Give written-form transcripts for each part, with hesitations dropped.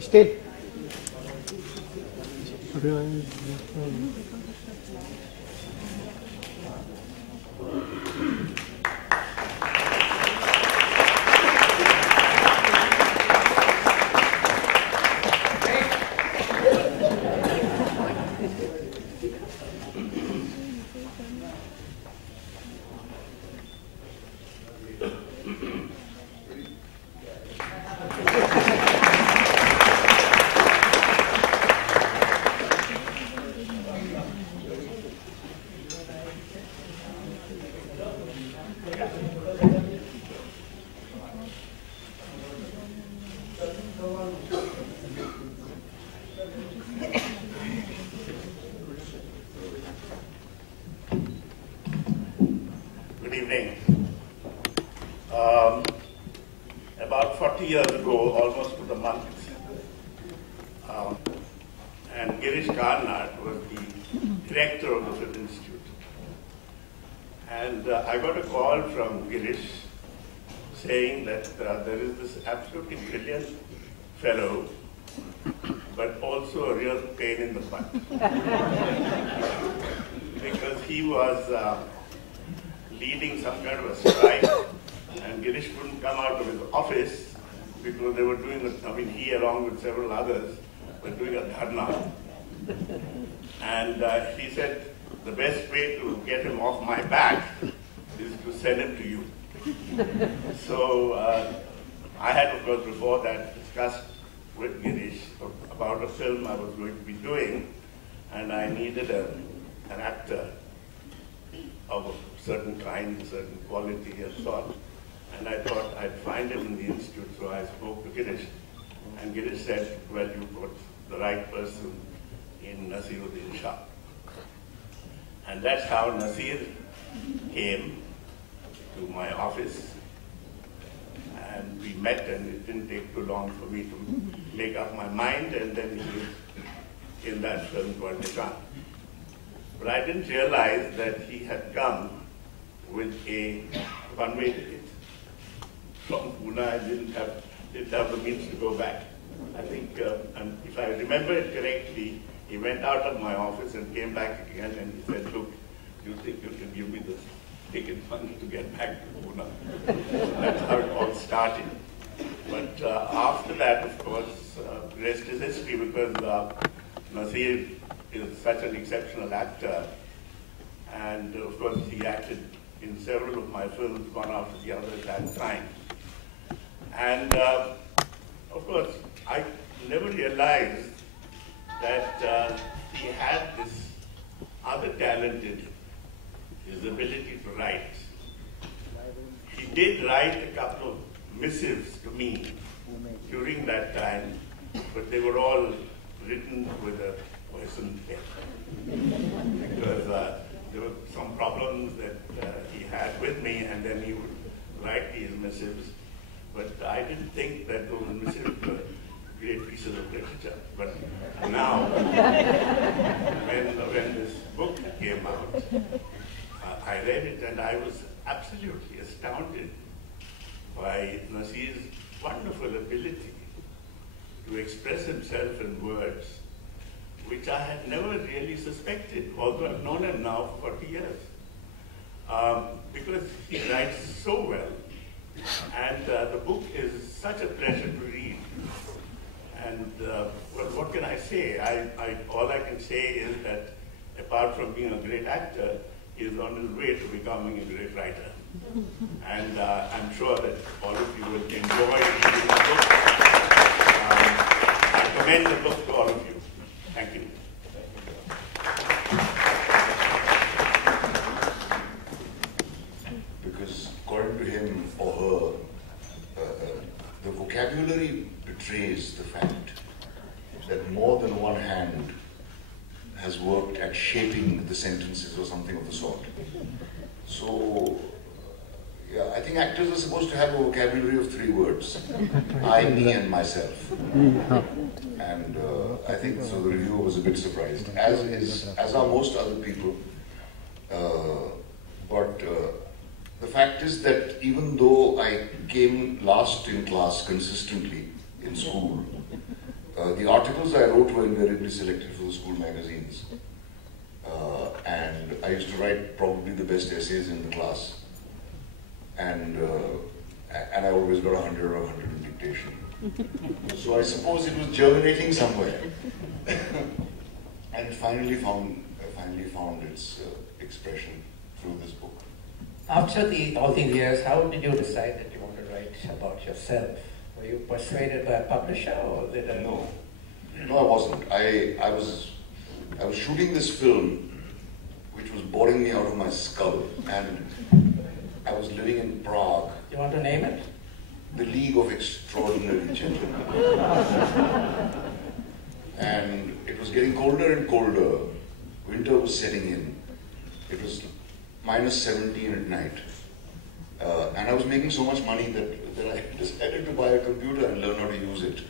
State. About 40 years ago, almost to the month, and Girish Karnat was the director of the Film Institute. And I got a call from Girish saying that there is this absolutely brilliant fellow, but also a real pain in the butt. Because he was leading some kind of a strike, and Girish couldn't come out of his office because they were doing, he along with several others were doing a dharna. And he said, the best way to get him off my back is to send him to you. So I had, of course, before that discussed with Girish about a film I was going to be doing, and I needed an actor of a certain kind, certain quality and so on. And I thought I'd find him in the institute, so I spoke to Girish. And Girish said, well, you got the right person in Naseeruddin Shah. And that's how Nasir came to my office. And we met, and it didn't take too long for me to make up my mind, and then he was in that film called Nishan. But I didn't realize that he had come with a one-way ticket from Pune. I didn't have the means to go back. I think, and if I remember it correctly, he went out of my office and came back again, and he said, look, do you think you can give me this ticket money to get back to Pune? That's how it all started. But after that, of course, the rest is history, because Nasir is such an exceptional actor, and of course he acted in several of my films, one after the other at that time. And of course, I never realized that he had this other talent in him, his ability to write. He did write a couple of missives to me during that time, but they were all written with a poison pen. Because there were some problems that he had with me, and then he would write these missives. But I didn't think that those missives were great pieces of literature. But now, when this book came out, I read it, and I was absolutely astounded by Nasir's wonderful ability to express himself in words, which I had never really suspected, although I've known him now for 40 years. Because he writes so well. And the book is such a pleasure to read. And well, what can I say? All I can say is that apart from being a great actor, he is on his way to becoming a great writer. And I'm sure that all of you will enjoy reading the book. I commend the book to all of you. Thank you. Because according to him or her, the vocabulary betrays the fact that more than one hand has worked at shaping the sentences or something of the sort. So, yeah, I think actors are supposed to have a vocabulary of 3 words. I, me, and myself. And I think so the reviewer was a bit surprised, as are most other people. But the fact is that even though I came last in class consistently in school, The articles I wrote were invariably selected for the school magazines. And I used to write probably the best essays in the class. And I always got 100 or 100 in dictation. So I suppose it was germinating somewhere. And it finally found its expression through this book. After all these years, how did you decide that you want to write about yourself? Were you persuaded by a publisher, or was it a... No, I wasn't. I was shooting this film, which was boring me out of my skull, and I was living in Prague. You want to name it? The League of Extraordinary Gentlemen. And it was getting colder and colder. Winter was setting in. It was -17 at night. And I was making so much money that I decided to buy a computer and learn how to use it.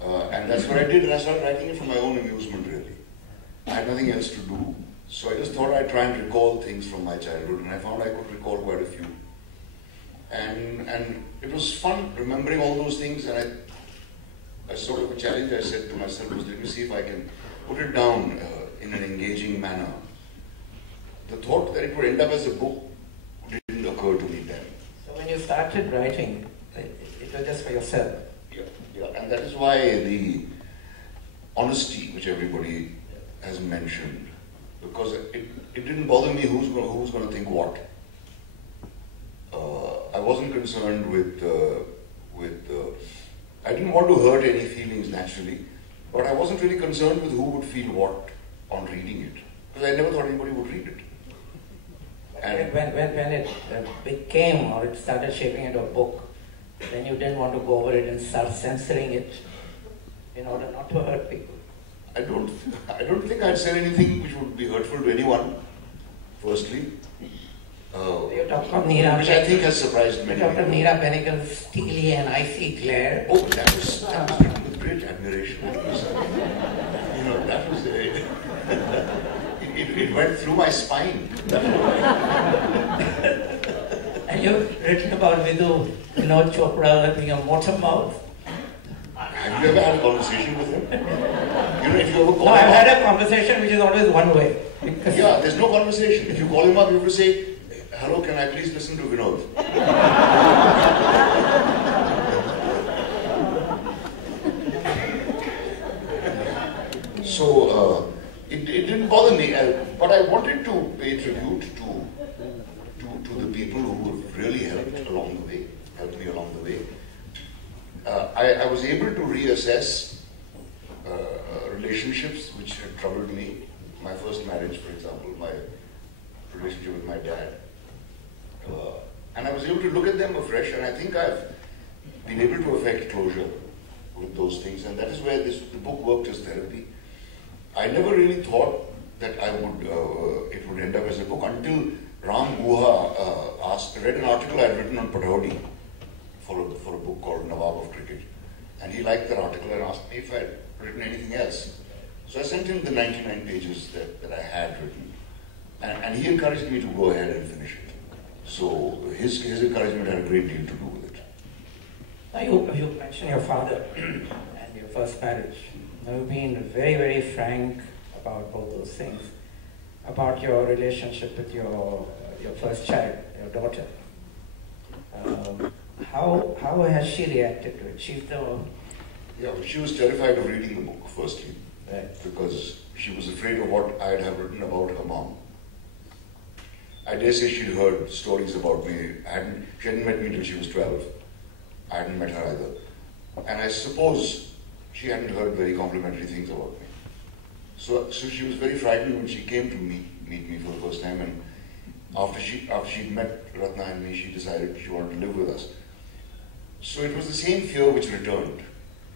And that's what I did, and I started writing it for my own amusement, really. I had nothing else to do. So I just thought I'd try and recall things from my childhood, and I found I could recall quite a few. And it was fun remembering all those things, and a sort of a challenge I set to myself was, let me see if I can put it down in an engaging manner. The thought that it would end up as a book didn't occur to me then. So when you started writing, it was just for yourself? Yeah, and that is why the honesty which everybody has mentioned, because it didn't bother me who's going to think what. I wasn't concerned with I didn't want to hurt any feelings naturally, but I wasn't really concerned with who would feel what on reading it, because I never thought anybody would read it. And when it became, or it started shaping into a book, then you didn't want to go over it and start censoring it in order not to hurt people. I don't think I'd said anything which would be hurtful to anyone, firstly. You talk of Neera, which I think has surprised many people. Dr. Shyam Benegal's steely and icy glare. Oh, that was written with great admiration. That was it went through my spine. And you've written about Vidhu, Vinod Chopra being a motor mouth. Have you ever had a conversation with him? If you ever call No, him I've up, had a conversation which is always one way. Yeah, there's no conversation. If you call him up, you have to say, hello, can I please listen to Vinod? So, it didn't bother me, but I wanted to pay tribute to the people who have really helped me along the way. I was able to reassess relationships which had troubled me. My first marriage, for example, my relationship with my dad. And I was able to look at them afresh, and I think I've been able to effect closure with those things, and that is where the book worked as therapy. I never really thought that it would end up as a book until Ram Guha read an article I had written on Padhauti for a book called Nawab of Cricket, and he liked that article and asked me if I had written anything else. So I sent him the 99 pages that I had written, and he encouraged me to go ahead and finish it. So his encouragement had a great deal to do with it. Now you mentioned your father and your first marriage. Now you've been very, very frank about both those things, about your relationship with your first child, your daughter. How has she reacted to it? She was terrified of reading the book, firstly, Right. because she was afraid of what I'd have written about her mom. I dare say she'd heard stories about me. She hadn't met me till she was 12. I hadn't met her either. And I suppose she hadn't heard very complimentary things about me. So she was very frightened when she came to meet me for the first time, and after she'd met Ratna and me, she decided she wanted to live with us. So it was the same fear which returned,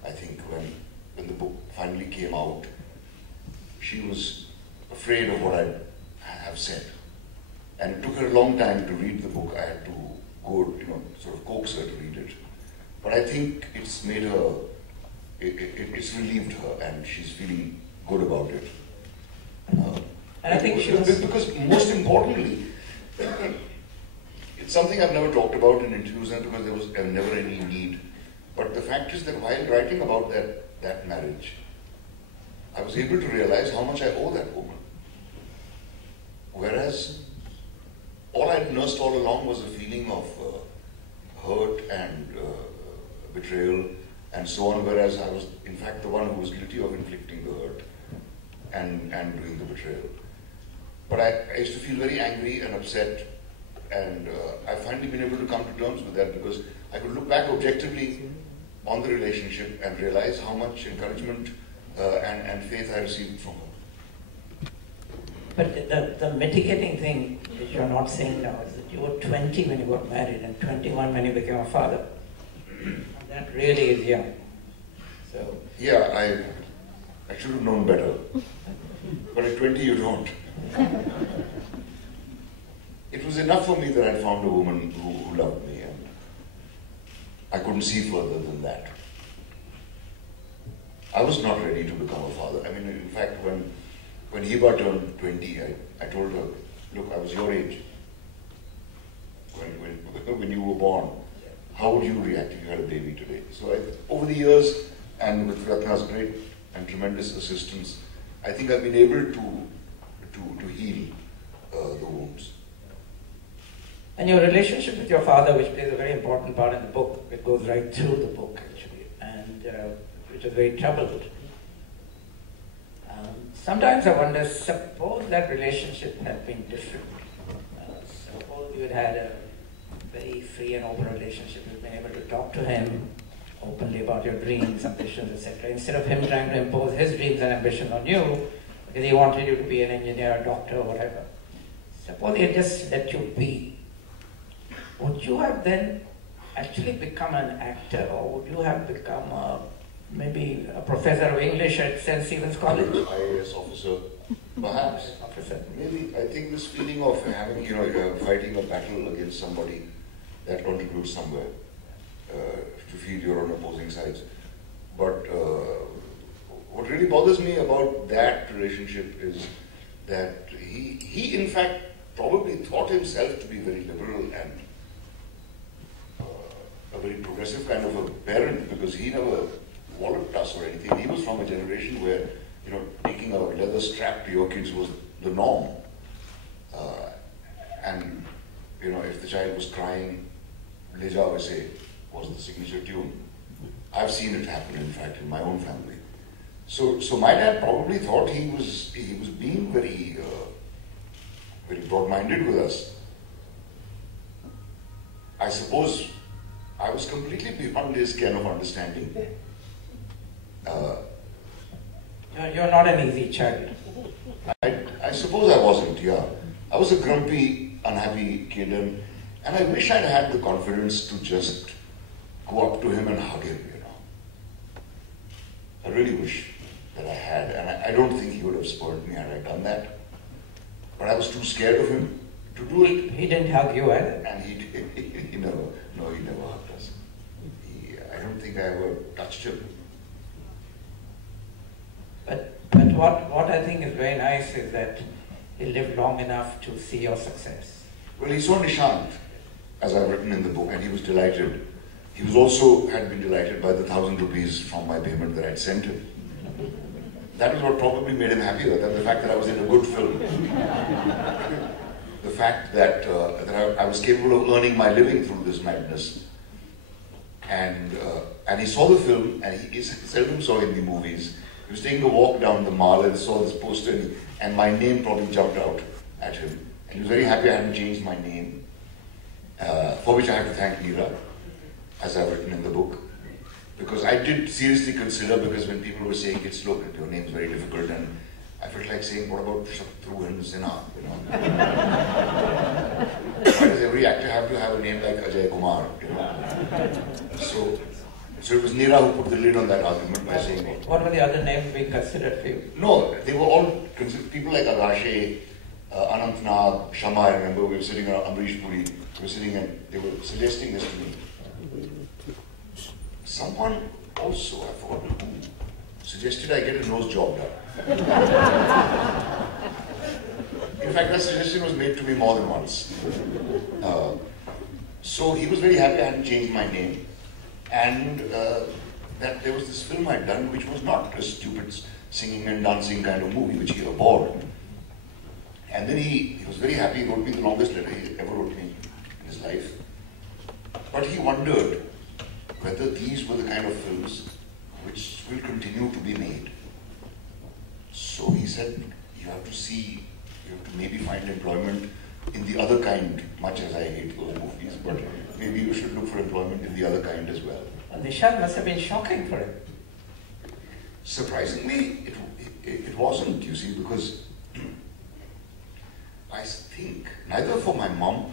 I think, when the book finally came out. She was afraid of what I'd have said. And it took her a long time to read the book. I had to go, sort of coax her to read it. But I think it's made her, it's relieved her, and she's feeling good about it. And I think she was... Because most importantly, it's something I've never talked about in interviews, and because there was never any need. But the fact is that while writing about that that marriage, I was able to realize how much I owe that woman. Whereas all I'd nursed all along was a feeling of hurt and betrayal and so on, whereas I was in fact the one who was guilty of inflicting the hurt and doing the betrayal. But I used to feel very angry and upset, and I've finally been able to come to terms with that, because I could look back objectively on the relationship and realize how much encouragement and faith I received from her. But the mitigating thing that you're not saying now is that you were 20 when you got married and 21 when you became a father. And that really is young. So yeah, I should have known better. But at 20 you don't. It was enough for me that I'd found a woman who loved me, and I couldn't see further than that. I was not ready to become a father. I mean, in fact, when Hiba turned 20, I told her, look, I was your age when you were born. How would you react if you had a baby today? So over the years, and with Ratna's great and tremendous assistance, I think I've been able to heal the wounds. And your relationship with your father, which plays a very important part in the book, it goes right through the book actually, and which is very troubled. Sometimes I wonder, suppose that relationship had been different. Suppose you had a very free and open relationship, you've been able to talk to him openly about your dreams, ambitions, etc. Instead of him trying to impose his dreams and ambitions on you, because he wanted you to be an engineer, a doctor, or whatever. Suppose he had just let you be. Would you have then actually become an actor, or would you have become maybe a professor of English at St. Stephen's College? IAS officer, perhaps. Officer. Maybe. I think this feeling of having, fighting a battle against somebody, that contributes somewhere to feel you're on opposing sides. But what really bothers me about that relationship is that he in fact probably thought himself to be very liberal and a very progressive kind of a parent, because he never walloped us or anything. He was from a generation where, taking a leather strap to your kids was the norm. And, if the child was crying, Le Jao Aise was the signature tune. I've seen it happen, in fact, in my own family. So my dad probably thought he was being very, very broad-minded with us. I suppose I was completely beyond his ken of understanding. You're not an easy child. I suppose I wasn't, yeah. I was a grumpy, unhappy kid, and I wish I'd had the confidence to just go up to him and hug him, I really wish that I had, and I don't think he would have spurned me had I done that. But I was too scared of him to do it. He didn't hug you either. And he never hugged us. I don't think I ever touched him. But what I think is very nice is that he lived long enough to see your success. Well, he saw Nishant, as I've written in the book, and he was delighted. He was also had been delighted by the 1,000 rupees from my payment that I'd sent him. That was what probably made him happier than the fact that I was in a good film. The fact that I was capable of earning my living through this madness. And he saw the film, and he seldom saw Hindi movies. He was taking a walk down the mall and saw this poster, and my name probably jumped out at him. And he was very happy I hadn't changed my name, for which I have to thank Meera, as I've written in the book. Because I did seriously consider, because when people were saying, it's look, your name's very difficult, and I felt like saying, what about Shatrughan Sinha, Why does every actor have to have a name like Ajay Kumar, So it was Neera who put the lid on that argument by saying... What were the other names being considered for you? No, they were all considered, people like Agashe, Anant Nag, Shama, I remember, we were sitting around Amrish Puri, we were sitting and they were suggesting this to me. Someone also, I forgot who, suggested I get a nose job done. In fact, that suggestion was made to me more than once. So he was very happy I hadn't changed my name. And that there was this film I'd done which was not a stupid singing and dancing kind of movie, which he abhorred. And then he was very happy. He wrote me the longest letter he ever wrote me in his life. But he wondered whether these were the kind of films which will continue to be made. So he said, you have to maybe find employment in the other kind, much as I hate those movies, but maybe you should look for employment in the other kind as well. And Nishad must have been shocking for him. Surprisingly, it wasn't, you see, because I think, neither for my mom,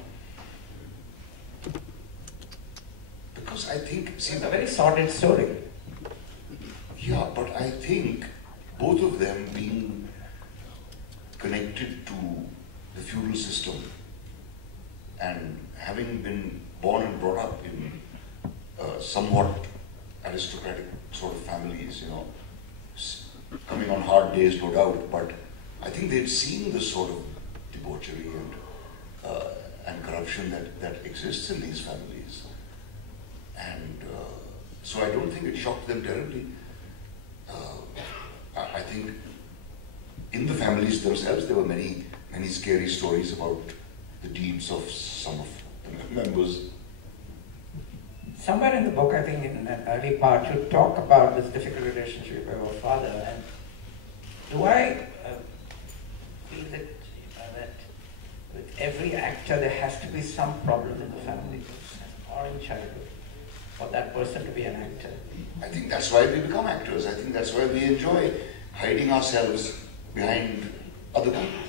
because I think... See, it's a very sordid story. Yeah, but I think both of them being connected to the feudal system and having been born and brought up in somewhat aristocratic sort of families, you know, coming on hard days, no doubt, but I think they'd seen the sort of debauchery and corruption that exists in these families. And so I don't think it shocked them terribly. I think in the families themselves there were many scary stories about the deeds of some of the members. Somewhere in the book, I think in an early part, you talk about this difficult relationship with your father. And do I feel that with every actor there has to be some problem in the family or in childhood for that person to be an actor? I think that's why we become actors. I think that's why we enjoy hiding ourselves behind other people.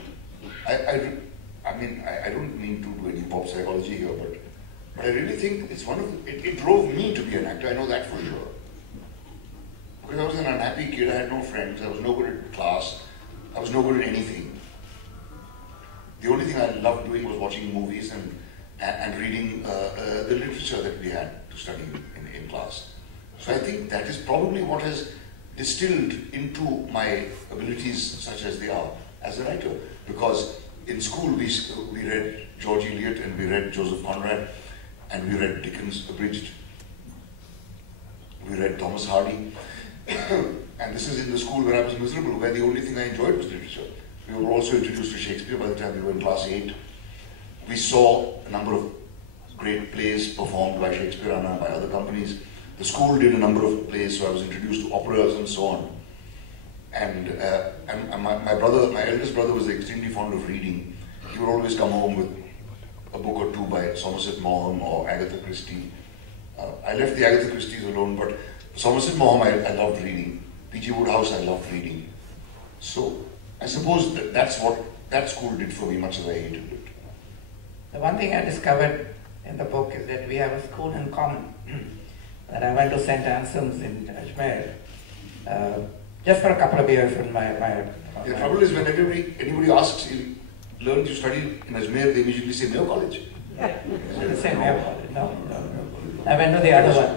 I mean, I don't mean to do any pop psychology here, but I really think it's it drove me to be an actor, I know that for sure. Because I was an unhappy kid, I had no friends, I was no good at class, I was no good at anything. The only thing I loved doing was watching movies and reading the literature that we had to study in class. So I think that is probably what has distilled into my abilities such as they are as a writer. Because in school we read George Eliot and we read Joseph Conrad and we read Dickens abridged. We read Thomas Hardy. And this is in the school where I was miserable, where the only thing I enjoyed was literature. We were also introduced to Shakespeare by the time we were in class 8. We saw a number of great plays performed by Shakespeare and by other companies. The school did a number of plays, so I was introduced to operas and so on. And my eldest brother was extremely fond of reading. He would always come home with a book or two by Somerset Maugham or Agatha Christie. I left the Agatha Christies alone, but Somerset Maugham I loved reading. P.G. Wodehouse I loved reading. So I suppose that's what that school did for me, much as I hated it. The one thing I discovered in the book is that we have a school in common. That I went to St. Anselm's in Ajmer just for a couple of years when The trouble is when anybody asks you, learn to study in Ajmer, they immediately say Mayo College. Yeah, the same Mayo College. No. I went to the other one,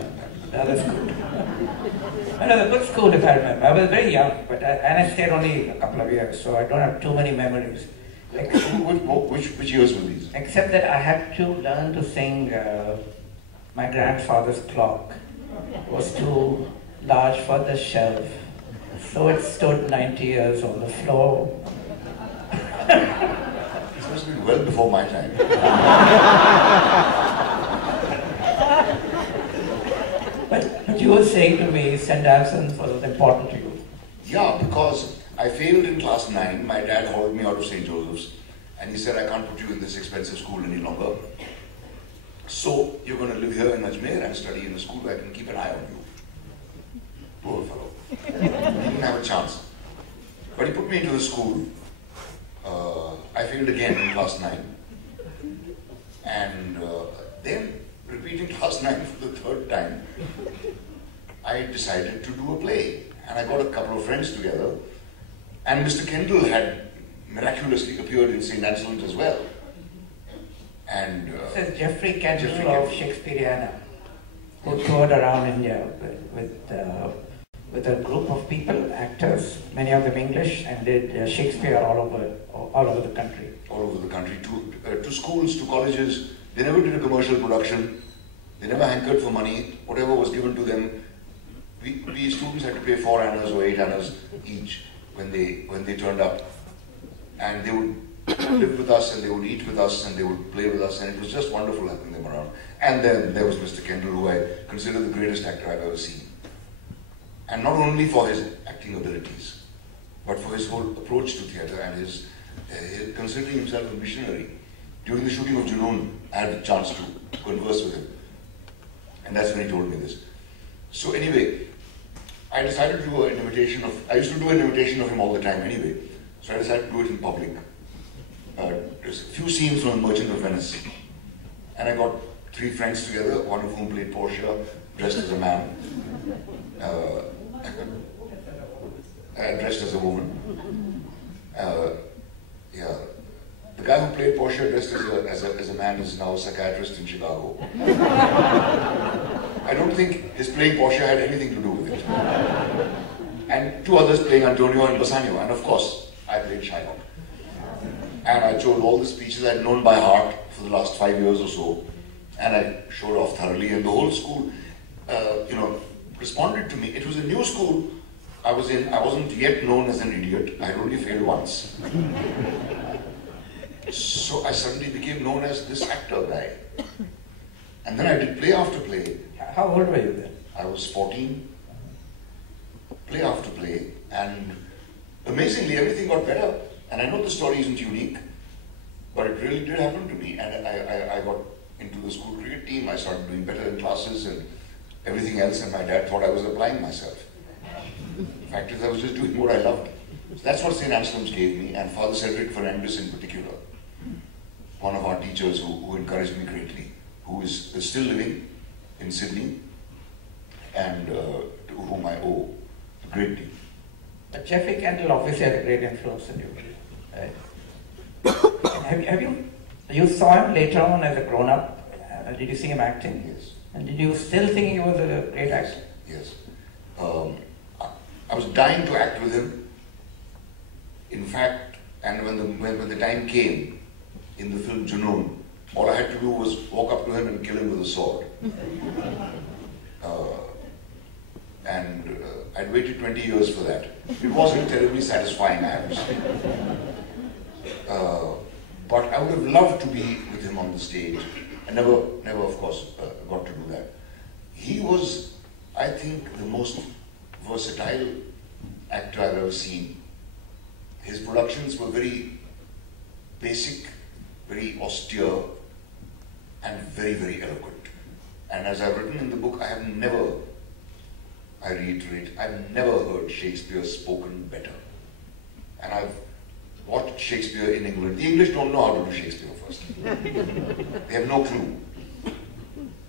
the other school. It was a good school if I remember. I was very young, and I stayed only a couple of years, so I don't have too many memories. Which years were these? Except that I had to learn to sing My Grandfather's Clock. It was too large for the shelf, so it stood 90 years on the floor. This must have been well before my time. But you were saying to me, St. Anselm's was important to you. Yeah, because I failed in class 9. My dad hauled me out of St. Joseph's and he said, I can't put you in this expensive school any longer. So you're going to live here in Ajmer and study in a school where I can keep an eye on you. Poor fellow. He didn't have a chance. But he put me into the school. I failed again in class 9. And then, repeating class 9 for the third time, I decided to do a play. And I got a couple of friends together. And Mr. Kendall had miraculously appeared in St. Anselm's as well. And this is Geoffrey Kendall of Shakespeareana, who toured around India with a group of people, actors, many of them English, and did Shakespeare all over the country. All over the country, to schools, to colleges. They never did a commercial production. They never hankered for money. Whatever was given to them, we students had to pay 4 annas or 8 annas each when they turned up, and they would live with us and they would eat with us and they would play with us, and it was just wonderful having them around. And then there was Mr. Kendall, who I consider the greatest actor I've ever seen, and not only for his acting abilities, but for his whole approach to theatre and his considering himself a missionary. During the shooting of Junoon, I had a chance to converse with him, and that's when he told me this. So anyway, I decided to do an imitation of, I used to do an imitation of him all the time anyway, so I decided to do it in public. There's a few scenes from Merchant of Venice, and I got 3 friends together, one of whom played Portia, dressed as a man, dressed as a woman. Yeah. The guy who played Portia dressed as a man is now a psychiatrist in Chicago. I don't think his playing Portia had anything to do with it. And 2 others playing Antonio and Bassanio, and of course, I played Shylock. And I chose all the speeches I'd known by heart for the last 5 years or so, and I showed off thoroughly, and the whole school, responded to me. It was a new school I was in. I wasn't yet known as an idiot. I had only failed once. So I suddenly became known as this actor guy. And then I did play after play. How old were you then? I was 14. Play after play. And amazingly, everything got better. And I know the story isn't unique, but it really did happen to me. And I got into the school cricket team. I started doing better in classes and everything else. And my dad thought I was applying myself. The fact is, I was just doing what I loved. So that's what St. Anselm's gave me, and Father Cedric Fernandez in particular, one of our teachers who encouraged me greatly, who is still living in Sydney, and to whom I owe a great deal. But Jeffrey Kendall obviously had a great influence on you, right? You saw him later on as a grown-up. Did you see him acting? Yes. And did you still think he was a great actor? Yes. I was dying to act with him. In fact, and when the time came in the film Junoon, all I had to do was walk up to him and kill him with a sword. I'd waited 20 years for that. It wasn't terribly satisfying, I have to say. But I would have loved to be with him on the stage. I never of course, got to do that. He was, I think, the most versatile actor I've ever seen. His productions were very basic, very austere, and very, very eloquent. And as I've written in the book, I reiterate, I've never heard Shakespeare spoken better. And I've watched Shakespeare in England. The English don't know how to do Shakespeare first. They have no clue.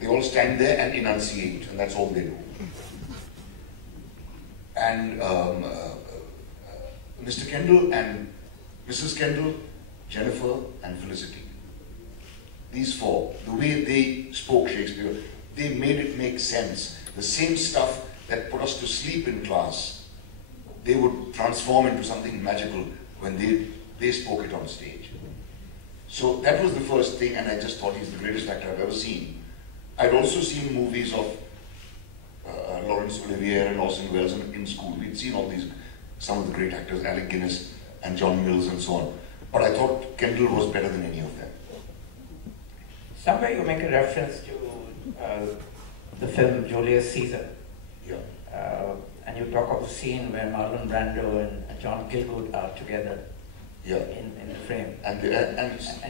They all stand there and enunciate, and that's all they do. And Mr. Kendall and Mrs. Kendall, Jennifer and Felicity. These 4, the way they spoke Shakespeare, they made it make sense. The same stuff that put us to sleep in class, they would transform into something magical when they spoke it on stage. So that was the first thing, and I just thought he's the greatest actor I've ever seen. I'd also seen movies of Laurence Olivier and Orson Welles in school. We'd seen some of the great actors, Alec Guinness and John Mills and so on. But I thought Kendall was better than any of them. Somewhere you make a reference to the film Julius Caesar. Yeah. And you talk of a scene where Marlon Brando and John Gielgud are together. Yeah. In the frame. And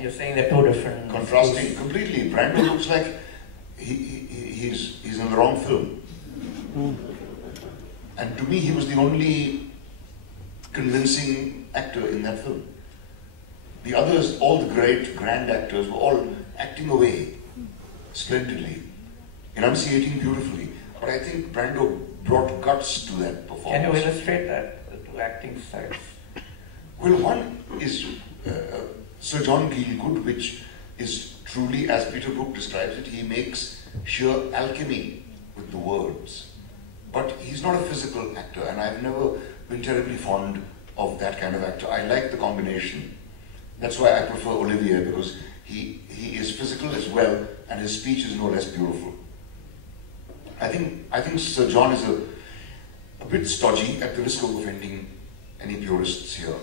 you're saying they're 2 different... Contrasting schools. completely. Brando looks like he's in the wrong film. And to me, he was the only convincing actor in that film. The others, all the great grand actors, were all acting away splendidly, enunciating beautifully. But I think Brando brought guts to that performance. Can you illustrate that, the 2 acting styles? Well, one is Sir John Gielgud, which is truly, as Peter Brook describes it, he makes sheer alchemy with the words. But he's not a physical actor, and I've never been terribly fond of that kind of actor. I like the combination. That's why I prefer Olivier, because he is physical as well, and his speech is no less beautiful. I think Sir John bit stodgy, at the risk of offending any purists here.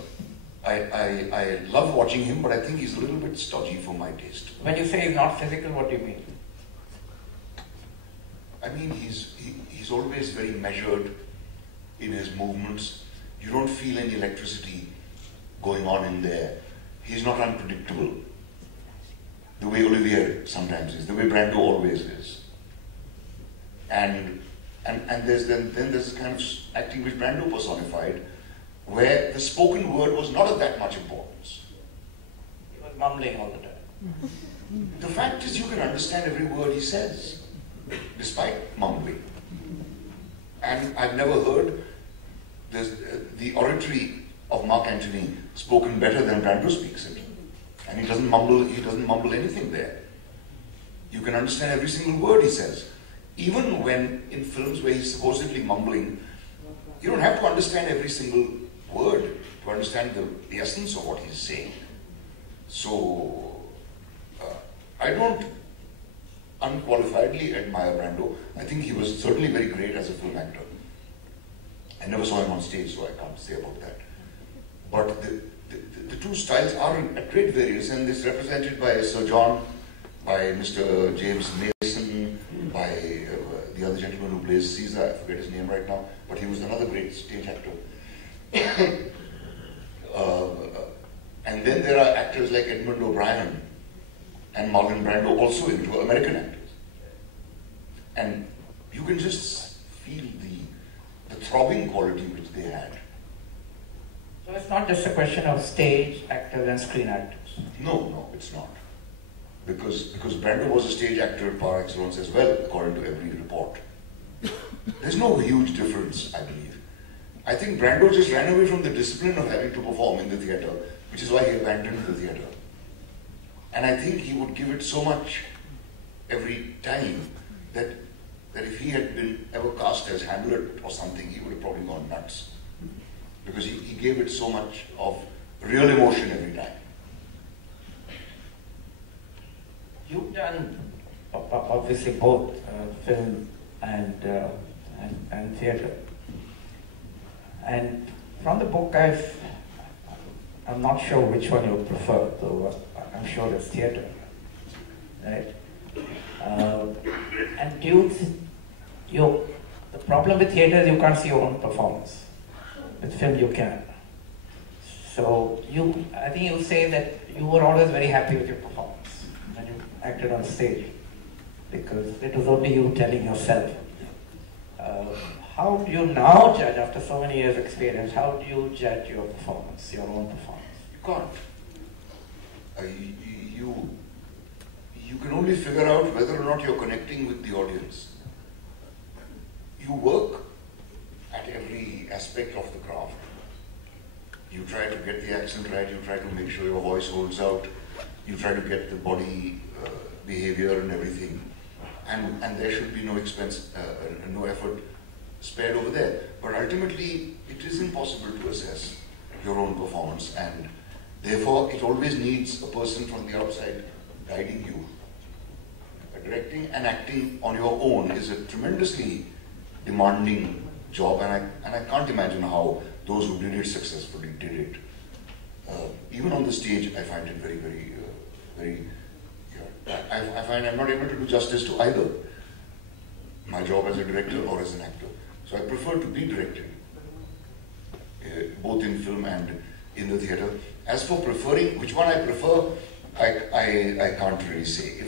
I love watching him, but I think he's a little bit stodgy for my taste. When you say he's not physical, what do you mean? I mean, he's always very measured in his movements. You don't feel any electricity going on in there. He's not unpredictable, the way Olivier sometimes is, the way Brando always is. And there's then there's this kind of acting which Brando personified, where the spoken word was not of that much importance. He was mumbling all the time. The fact is, you can understand every word he says, despite mumbling. And I've never heard the oratory of Mark Antony spoken better than Brando speaks it. And he doesn't mumble anything there. You can understand every single word he says. Even when in films where he's supposedly mumbling, you don't have to understand every single word to understand the essence of what he's saying. So, I don't unqualifiedly admire Brando. I think he was certainly very great as a film actor. I never saw him on stage, so I can't say about that. But the two styles are at great variance, and it's represented by Sir John, by Mr. James Mason, by the other gentleman who plays Caesar, I forget his name right now, but he was another great stage actor. And then there are actors like Edmund O'Brien and Marlon Brando, also into American actors. And you can just feel the throbbing quality which they had. So it's not just a question of stage actors and screen actors. No, it's not. Because Brando was a stage actor par excellence as well, according to every report. There's no huge difference, I believe. I think Brando just ran away from the discipline of having to perform in the theatre, which is why he abandoned the theatre. And I think he would give it so much every time that if he had been ever cast as Hamlet or something, he would have probably gone nuts. Because he gave it so much of real emotion every time. You've done obviously both film and theatre. And from the book, I'm not sure which one you prefer, though I'm sure it's theatre, right? And the problem with theatre is you can't see your own performance. With film, you can. So I think you say that you were always very happy with your performance when you acted on stage, because it was only you telling yourself. How do you now judge, after so many years' experience, how do you judge your performance, your own performance? You can't. You can only figure out whether or not you're connecting with the audience. You work at every aspect of the craft. You try to get the accent right, you try to make sure your voice holds out, you try to get the body behavior and everything. And there should be no expense, no effort spared over there. But ultimately, it is impossible to assess your own performance, and therefore it always needs a person from the outside guiding you. Directing and acting on your own is a tremendously demanding job, and I can't imagine how those who did it successfully did it. Even on the stage, I find it very, I find I'm not able to do justice to either my job as a director or as an actor. So I prefer to be directed, both in film and in the theatre. As for preferring which one I prefer, I can't really say.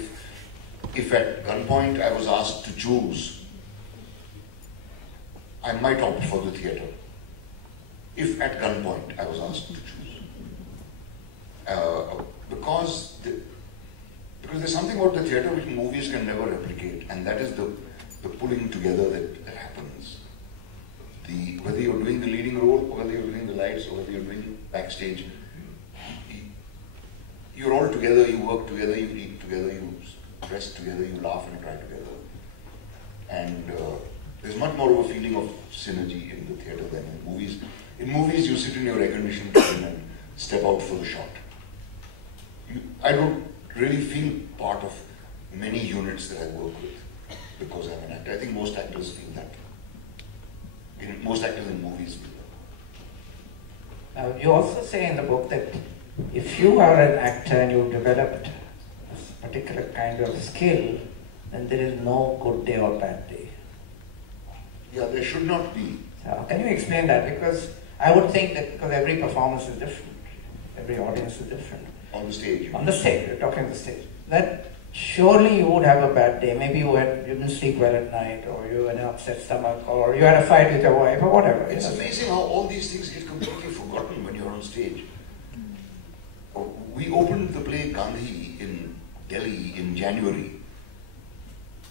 If at gunpoint I was asked to choose, I might opt for the theatre. If at gunpoint I was asked to choose. Because there's something about the theatre which movies can never replicate, and that is the pulling together that happens. Whether you're doing the leading role, or whether you're doing the lights, or whether you're doing backstage, you're all together, you work together, you eat together, you dress together, you laugh and cry together. And there's much more of a feeling of synergy in the theatre than in movies. In movies, you sit in your air-conditioned cabin and step out for the shot. I don't really feel part of many units that I work with because I'm an actor. I think most actors feel that. Most actors in movies will. Now, you also say in the book that if you are an actor and you've developed a particular kind of skill, then there is no good day or bad day. Yeah, there should not be. Can you explain that? Because I would think that because every performance is different, every audience is different. On the stage. On the stage, you're talking the stage. That surely you would have a bad day. Maybe you didn't sleep well at night, or you had an upset stomach, or you had a fight with your wife, or whatever. It's amazing how all these things get completely forgotten when you're on stage. We opened the play Gandhi in Delhi in January,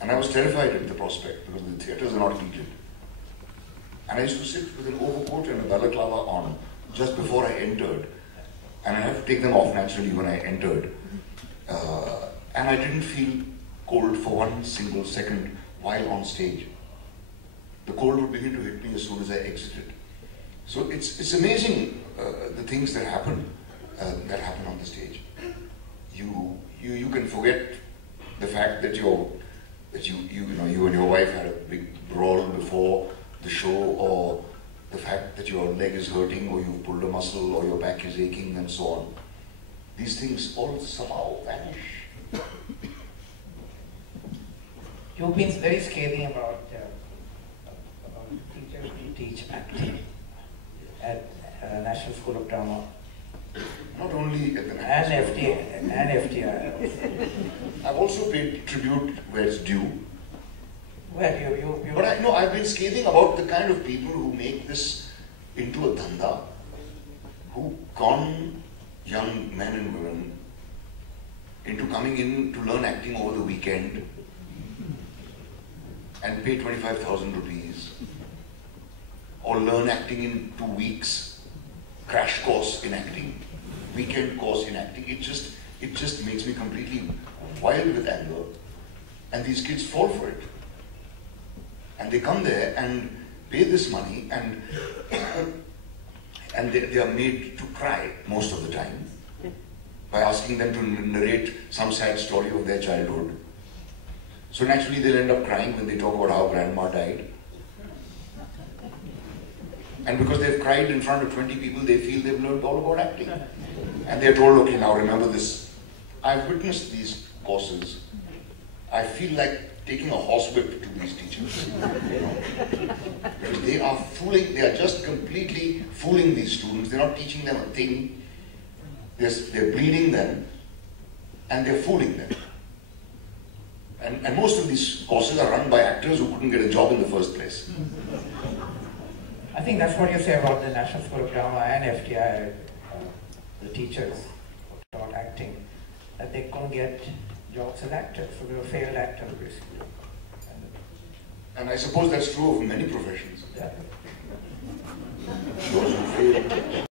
and I was terrified at the prospect because the theatres are not heated. And I used to sit with an overcoat and a balaclava on just before I entered, and I had to take them off naturally when I entered. And I didn't feel cold for one single second while on stage. The cold would begin to hit me as soon as I exited. So it's amazing the things that happen on the stage. You can forget the fact that you and your wife had a big brawl before the show, or the fact that your leg is hurting, or you've pulled a muscle, or your back is aching, and so on. These things all somehow vanish. You've been very scathing about teachers who teach acting at National School of Drama. Not only at the FTI. I've also paid tribute where it's due. Well, But I've been scathing about the kind of people who make this into a dhanda, who con young men and women into coming in to learn acting over the weekend and pay 25,000 rupees, or learn acting in 2 weeks, crash course in acting, weekend course in acting. It just makes me completely wild with anger, and these kids fall for it. And they come there and pay this money, and they are made to cry most of the time by asking them to narrate some sad story of their childhood. So naturally they'll end up crying when they talk about how grandma died. And because they've cried in front of 20 people, they feel they've learned all about acting. And they're told, okay, now remember this. I've witnessed these courses. I feel like taking a horsewhip to these teachers. Because they are just completely fooling these students. They're not teaching them a thing. They're bleeding them, and they're fooling them. And most of these courses are run by actors who couldn't get a job in the first place. I think that's what you say about the National School of Drama and FTI, the teachers who taught acting, that they couldn't get jobs as actors, so they were failed actors basically. And I suppose that's true of many professions. Yeah. Those who fail.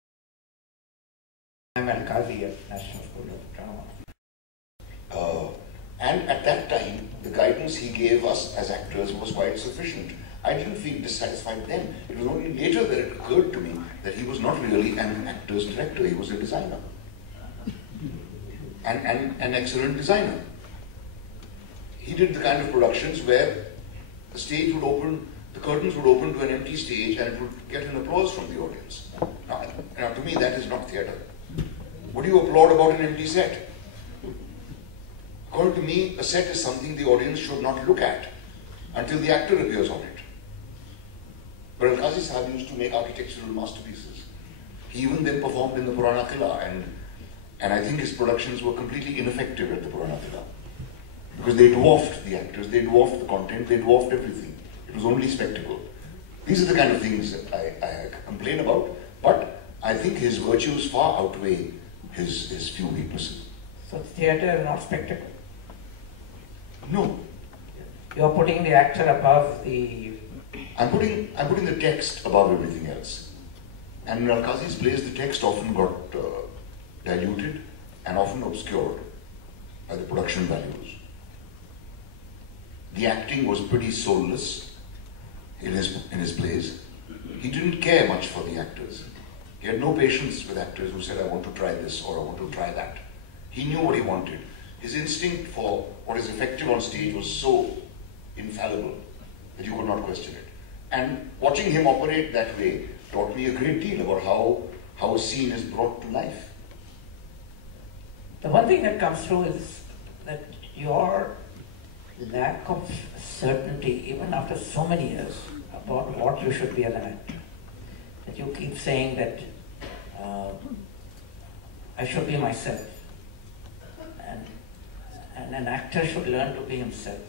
I'm at Kazi at National School of Drama. And at that time, the guidance he gave us as actors was quite sufficient. I didn't feel dissatisfied then. It was only later that it occurred to me that he was not really an actor's director, he was a designer. And an excellent designer. He did the kind of productions where the stage would open, the curtains would open to an empty stage, and it would get an applause from the audience. Now to me, that is not theatre. What do you applaud about an empty set? According to me, a set is something the audience should not look at until the actor appears on it. But Qazi Sahib used to make architectural masterpieces. He even then performed in the Purana Qila, and I think his productions were completely ineffective at the Purana Qila. Because they dwarfed the actors, they dwarfed the content, they dwarfed everything. It was only spectacle. These are the kind of things that I complain about, but I think his virtues far outweigh his few weaknesses. So theatre is not spectacle? No. You're putting the actor above the... I'm putting the text above everything else. And in Al-Qazi's plays, the text often got diluted and often obscured by the production values. The acting was pretty soulless in his plays. He didn't care much for the actors. He had no patience with actors who said, I want to try this or I want to try that. He knew what he wanted. His instinct for what is effective on stage was so infallible that you could not question it. And watching him operate that way taught me a great deal about how a scene is brought to life. The one thing that comes through is that your lack of certainty, even after so many years, about what you should be as an actor. That you keep saying that I should be myself. And an actor should learn to be himself.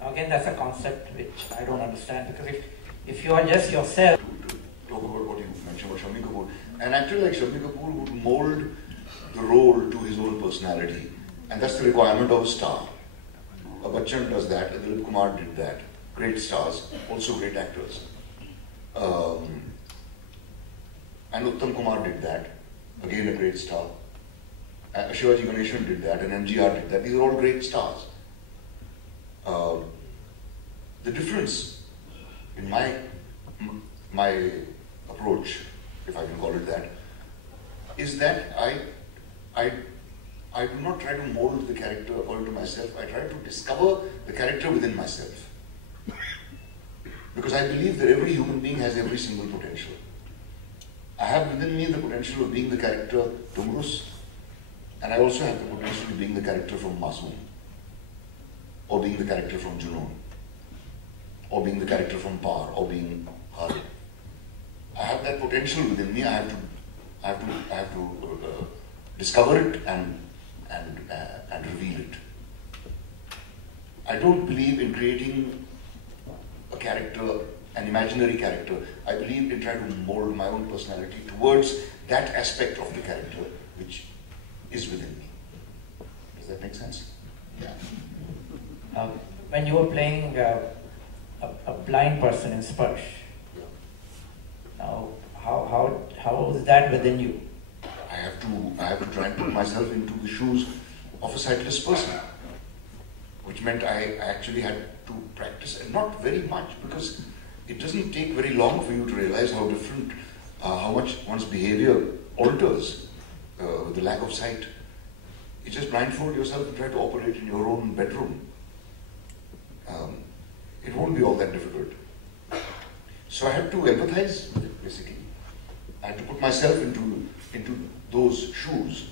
Now again, that's a concept which I don't understand, because if you are just yourself... To talk about what you mentioned about Shyam Kapoor, an actor like Shyam Kapoor would mold the role to his own personality, and that's the requirement of a star. A Bachchan does that, Dilip Kumar did that. Great stars, also great actors. And Uttam Kumar did that, again a great star. Shivaji Ganeshan did that, and MGR did that. These are all great stars. The difference in my approach, if I can call it that, is that I do not try to mold the character according to myself. I try to discover the character within myself. Because I believe that every human being has every single potential. I have within me the potential of being the character Tumrus, and I also have the potential of being the character from Masoom, or being the character from Junoon, or being the character from Par, or being Hari. I have that potential within me. I have to discover it and reveal it. I don't believe in creating a character, an imaginary character. I believe in trying to mold my own personality towards that aspect of the character which is within me. Does that make sense? Yeah. When you were playing a blind person in Sparsh, now how is that within you? I have to try and put myself into the shoes of a sightless person, which meant I actually had to practice, and not very much, because it doesn't take very long for you to realize how different, how much one's behavior alters with the lack of sight. You just blindfold yourself and try to operate in your own bedroom. It won't be all that difficult. So I had to empathize with it, basically. I had to put myself into those shoes.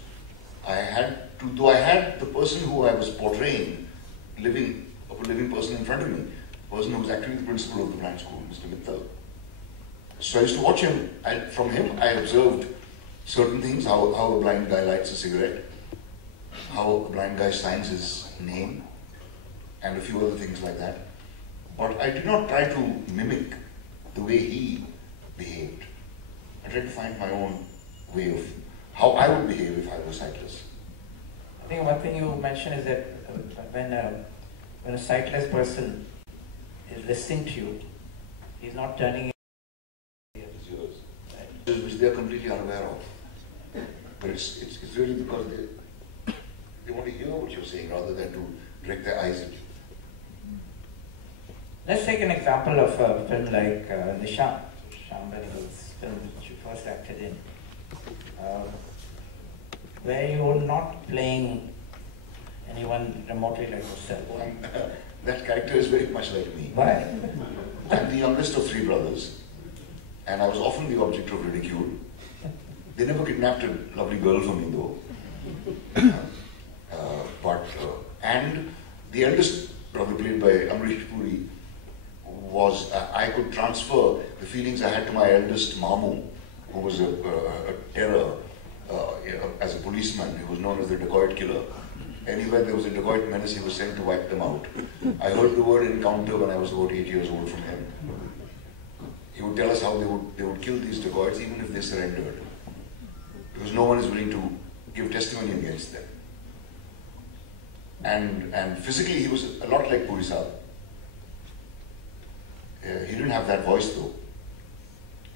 Though I had the person who I was portraying, a living person in front of me, the person who was actually the principal of the blind school, Mr. Mittal. So I used to watch him. From him, I observed certain things, how a blind guy lights a cigarette, how a blind guy signs his name, and a few other things like that. But I did not try to mimic the way he behaved. I tried to find my own way of how I would behave if I was sightless. I think one thing you mentioned is that when a sightless person is listening to you, he's not turning Right. Which they are completely unaware of. But it's really because they want to hear what you're saying rather than to direct their eyes at you. Let's take an example of a film like Nishan, Shyam Benegal's film which you first acted in, where you were not playing anyone remotely like yourself. That character is very much like me. Why? I'm the youngest of three brothers, and I was often the object of ridicule. They never kidnapped a lovely girl for me though. And the eldest brother, played by Amrish Puri, was, I could transfer the feelings I had to my eldest Mamu, who was a terror as a policeman. He was known as the dacoit killer. Anywhere there was a dacoit menace, he was sent to wipe them out. I heard the word encounter when I was about 8 years old from him. He would tell us how they would kill these dacoits even if they surrendered, because no one is willing to give testimony against them. And physically he was a lot like Puri Saab. He didn't have that voice though.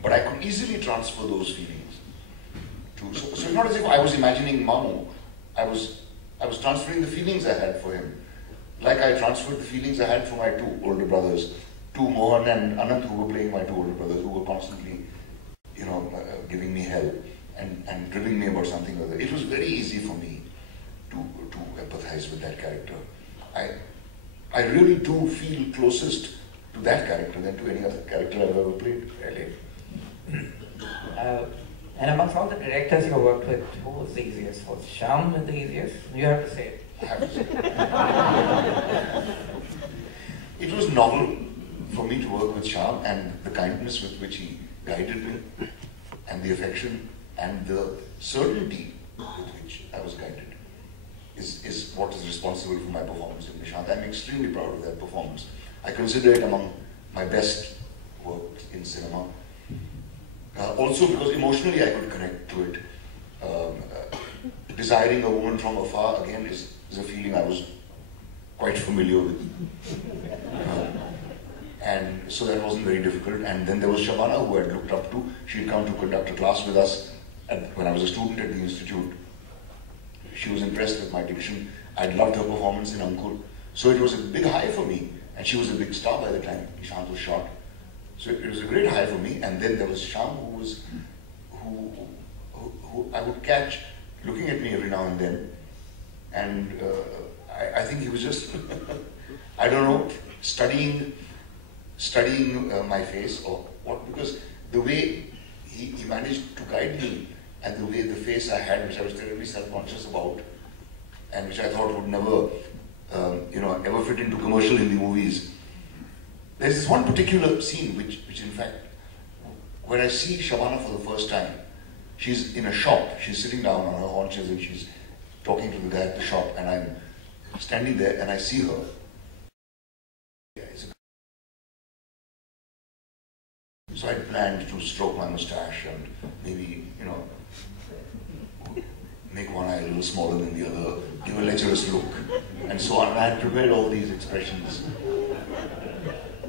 But I could easily transfer those feelings. So it's not as if I was imagining Mamu. I was transferring the feelings I had for him. Like I transferred the feelings I had for my two older brothers, to Mohan and Anant, who were playing my two older brothers, who were constantly, giving me hell and dribbling me about something or other. It was very easy for me to empathize with that character. I really do feel closest to that character than to any other character I've ever played. Really. And amongst all the directors you worked with, who was the easiest? Was Shyam the easiest? You have to say it. I have to say. It was novel for me to work with Shyam, and the kindness with which he guided me, and the affection and the certainty with which I was guided is what is responsible for my performance in Nishant. I'm extremely proud of that performance. I consider it among my best work in cinema. Also because emotionally I could connect to it. Desiring a woman from afar, again, is a feeling I was quite familiar with. And so that wasn't very difficult. And then there was Shabana, who I had looked up to. She had come to conduct a class with us when I was a student at the institute. She was impressed with my diction. I'd loved her performance in UNCUT. So it was a big high for me. And she was a big star by the time Nishant was shot. So it was a great high for me. And then there was Shyam, who I would catch looking at me every now and then. And I think he was just, I don't know, studying my face or what, because the way he managed to guide me and the way the face I had, which I was terribly self-conscious about, and which I thought would never, ever fit into commercial Hindi movies. There's this one particular scene which in fact, when I see Shabana for the first time, she's in a shop, she's sitting down on her haunches and she's talking to the guy at the shop, and I'm standing there and I see her. So I planned to stroke my mustache and maybe, make one eye a little smaller than the other, give a lecherous look, and so on. And I had prepared all these expressions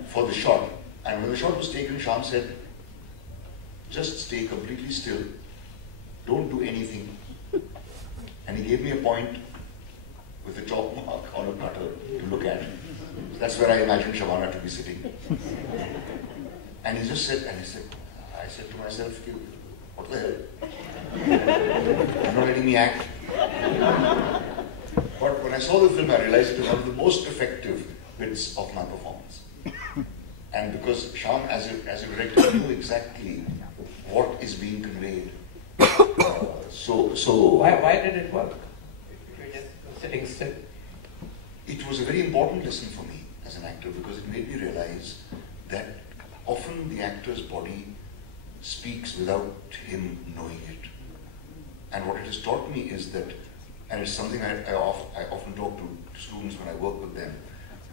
for the shot. And when the shot was taken, Shyam said, just stay completely still, don't do anything. And he gave me a point with a chalk mark on a cutter to look at. So that's where I imagined Shabana to be sitting. And he just said, I said to myself, what the hell? You're not letting me act. But when I saw the film, I realized it was one of the most effective bits of my performance. And because Shyam, as a director, knew exactly what is being conveyed. Why did it work? If you're just sitting still. It was a very important lesson for me as an actor, because it made me realize that often the actor's body speaks without him knowing it. And what it has taught me is that, and it's something I often talk to students when I work with them,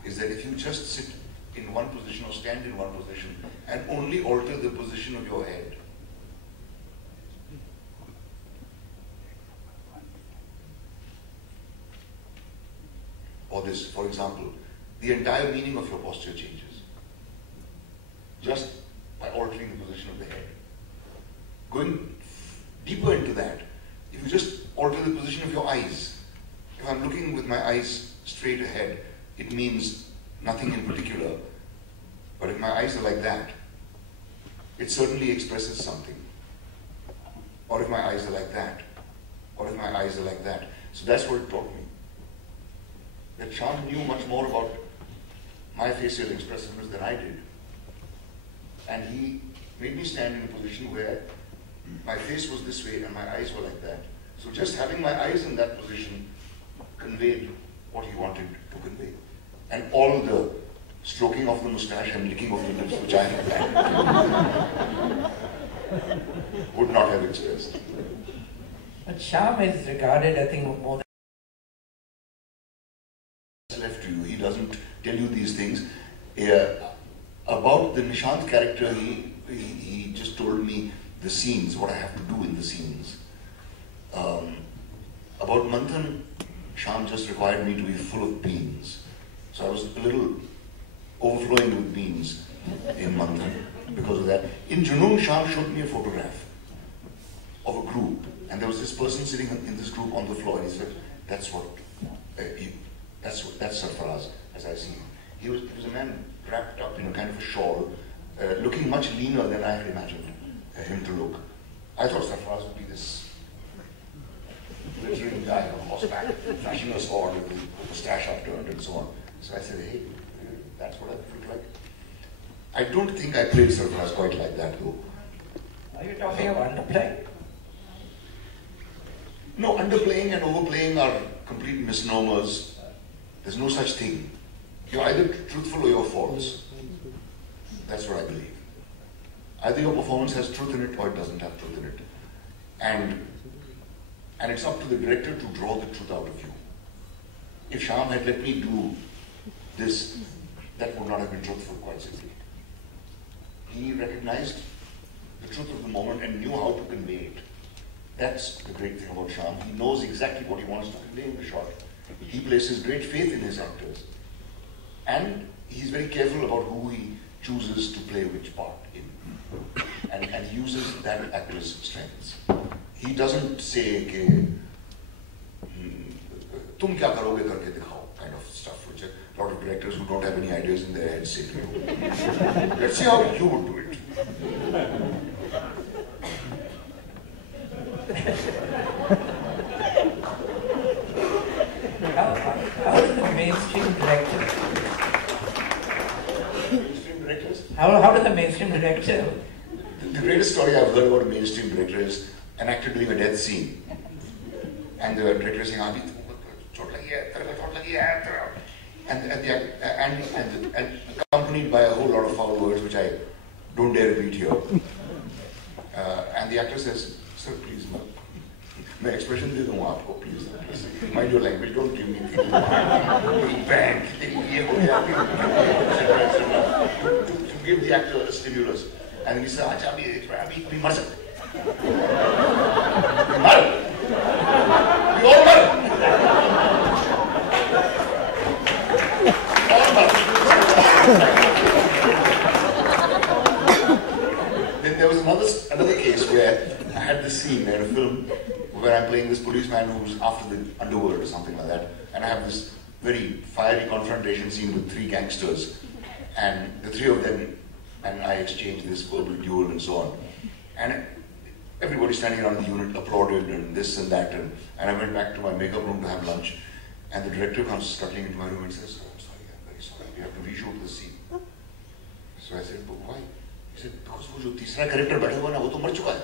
is that if you just sit in one position or stand in one position and only alter the position of your head, or this, for example, the entire meaning of your posture changes just by altering the position of the head. Going deeper into that, if you just alter the position of your eyes, if I'm looking with my eyes straight ahead, it means nothing in particular. But if my eyes are like that, it certainly expresses something. Or if my eyes are like that, or if my eyes are like that. So that's what it taught me. That Shyam knew much more about my facial expressiveness than I did. And he made me stand in a position where my face was this way and my eyes were like that. So just having my eyes in that position conveyed what he wanted to convey. And all the stroking of the mustache and licking of the lips, which I had planned, would not have expressed. But Shyam is regarded, I think, more than left to you. He doesn't tell you these things. About the Nishant character, he just told me the scenes, what I have to do in the scenes. About Manthan, Shyam just required me to be full of beans. So I was a little overflowing with beans in Manthan because of that. In Junoon, Shyam showed me a photograph of a group, and there was this person sitting in this group on the floor, and he said, that's Sarfaraz, as I see him. He was a man wrapped up in a kind of a shawl, looking much leaner than I had imagined him to look. I thought Sarfaraz would be this glittering guy on horseback, flashing a sword with the moustache upturned and so on. So I said, hey, that's what I look like. I don't think I played Sarfaraz quite like that though. Are you talking of underplay? No, underplaying and overplaying are complete misnomers. There's no such thing. You're either truthful or you're false. That's what I believe. Either your performance has truth in it or it doesn't have truth in it. And it's up to the director to draw the truth out of you. If Shyam had let me do this, that would not have been truthful, quite simply. He recognized the truth of the moment and knew how to convey it. That's the great thing about Shyam. He knows exactly what he wants to convey in the shot. He places great faith in his actors. And he's very careful about who he chooses to play which part in. And he uses that actor's strengths. He doesn't say, tum kya karoge karke dikhao, kind of stuff, which a lot of directors who don't have any ideas in their heads say to you. Let's see how you would do it. How do the mainstream directors? Mainstream directors? How do the mainstream director? The greatest story I've heard about a mainstream director is an actor doing a death scene. And the director is saying, Abhi, chot lagi hai, tere ko chot lagi hai, and accompanied by a whole lot of foul words, which I don't dare repeat here. And the actor says, sir, please, मैं expression दे दूँगा आपको, please, mind your language, don't give me bang, ये हो गया, to give the actor a stimulus. And then he said, अच्छा अभी मर सकते, मर, we all मर, all मर. Then there was another case where I had this scene in a film where I'm playing this policeman who's after the underworld or something like that, and I have this very fiery confrontation scene with three gangsters, and the three of them and I exchanged this verbal duel and so on, and everybody standing around the unit applauded and this and that, and I went back to my makeup room to have lunch, and the director comes scuttling into my room and says, I'm sorry, I'm very sorry, we have to reshoot the scene. So I said, but why? He said, because वो जो तीसरा character बैठा हुआ ना वो तो मर चुका है.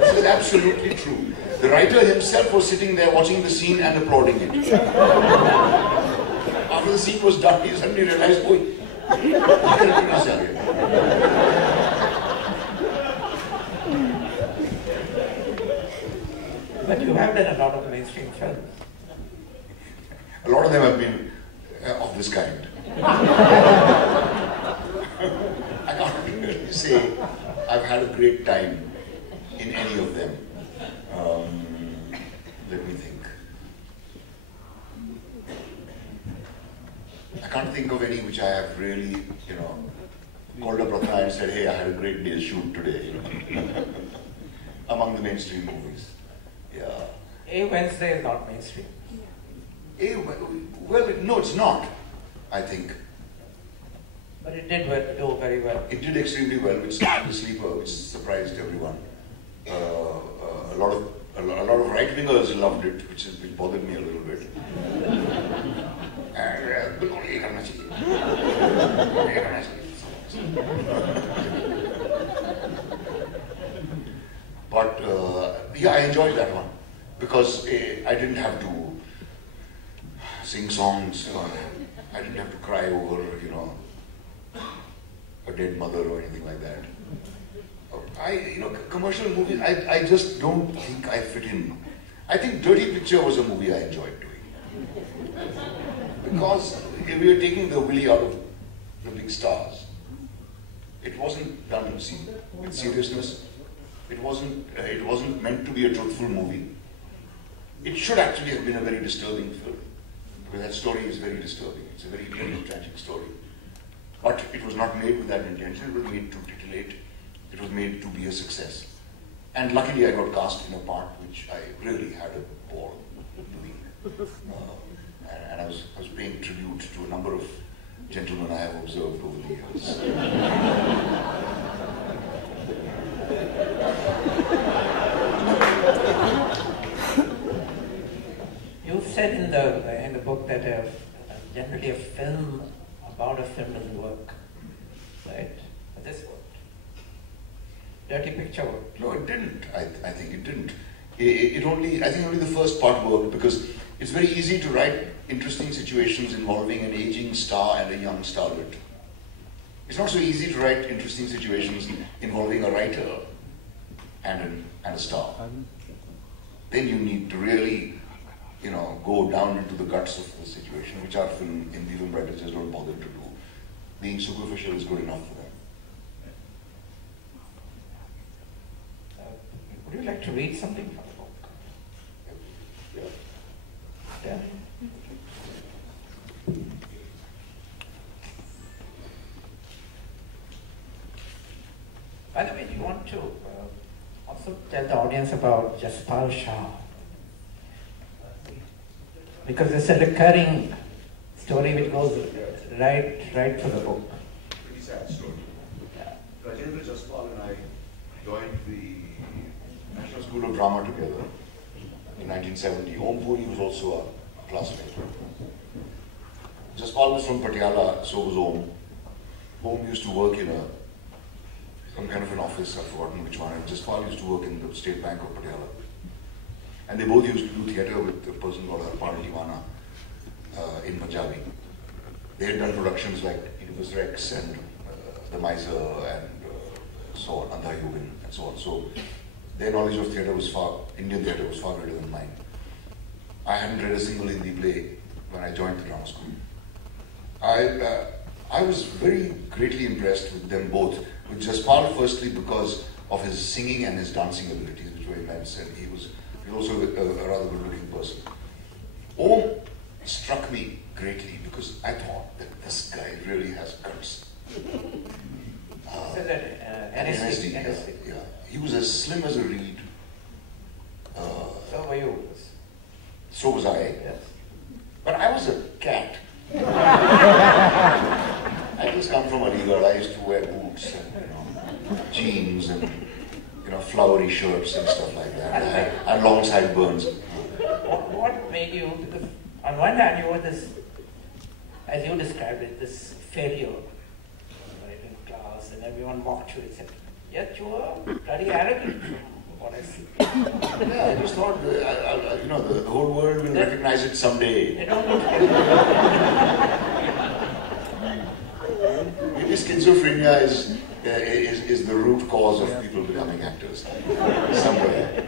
This is absolutely true. The writer himself was sitting there watching the scene and applauding it. After the scene was done, he suddenly realized, oh, But you have done a lot of mainstream films. A lot of them have been of this kind. I can't really say I've had a great time in any of them. Let me think. I can't think of any which I have really, called up Ratna and said, hey, I had a great day's shoot today, among the mainstream movies. Yeah. A Wednesday is not mainstream. Well, no, it's not, I think. But it did do very well. It did extremely well, which The Sleeper, which surprised everyone. A lot of right-wingers loved it, which bothered me a little bit. And but yeah, I enjoyed that one because I didn't have to sing songs. I didn't have to cry over, a dead mother or anything like that. Commercial movies, I just don't think I fit in. I think Dirty Picture was a movie I enjoyed doing. Because we were taking the willy out of the big stars. It wasn't done with seriousness. It wasn't meant to be a truthful movie. It should actually have been a very disturbing film. Because that story is very disturbing. It's a very, very tragic story. But it was not made with that intention. It was made to titillate. It was made to be a success. And luckily I got cast in a part which I really had a ball doing. And I was paying tribute to a number of gentlemen I have observed over the years. You said in the book that generally a film about a film doesn't work, right? But this worked. Dirty Picture worked. No, it didn't. I think it didn't. I think only the first part worked because it's very easy to write interesting situations involving an aging star and a young starlet. It's not so easy to write interesting situations involving a writer and a star. Then you need to really, go down into the guts of the situation, which our Hindi film writers just don't bother to do. Being superficial is good enough for them. Would you like to read something from the book? Yeah. By the way, do you want to also tell the audience about Jaspal Shah? Because it's a recurring story which goes right through the book. Pretty sad story. Yeah. Rajendra Jaspal and I joined the National School of Drama together in 1970. Om Puri was also a classmate. Jaspal was from Patiala, so was Om. Om used to work in some kind of an office, I've forgotten which one. Jaspal used to work in the State Bank of Patiala. And they both used to do theatre with a person called Harpal Diwana in Punjabi. They had done productions like Universe Rex and The Miser and so on, Andha Yogin and so on. So their knowledge of theatre was Indian theatre was far greater than mine. I hadn't read a single Hindi play when I joined the drama school. I was very greatly impressed with them both. With Jaspal firstly because of his singing and his dancing abilities, which were immense, and he was also a rather good-looking person. Om struck me greatly because I thought that this guy really has guts. NSD. Yeah. He was as slim as a reed. So were you. So was I. Yes. But I was a cat. I just come from Aligarh. I used to wear boots and jeans and flowery shirts and stuff like that. And long sideburns. What made you? Because on one hand you were this, as you described it, this failure, right, in class, and everyone mocked you, etc. Yet you were very arrogant, from what I see. Yeah, I just thought, the whole world will recognize it someday. They don't look Maybe schizophrenia is the root cause of people becoming actors somewhere.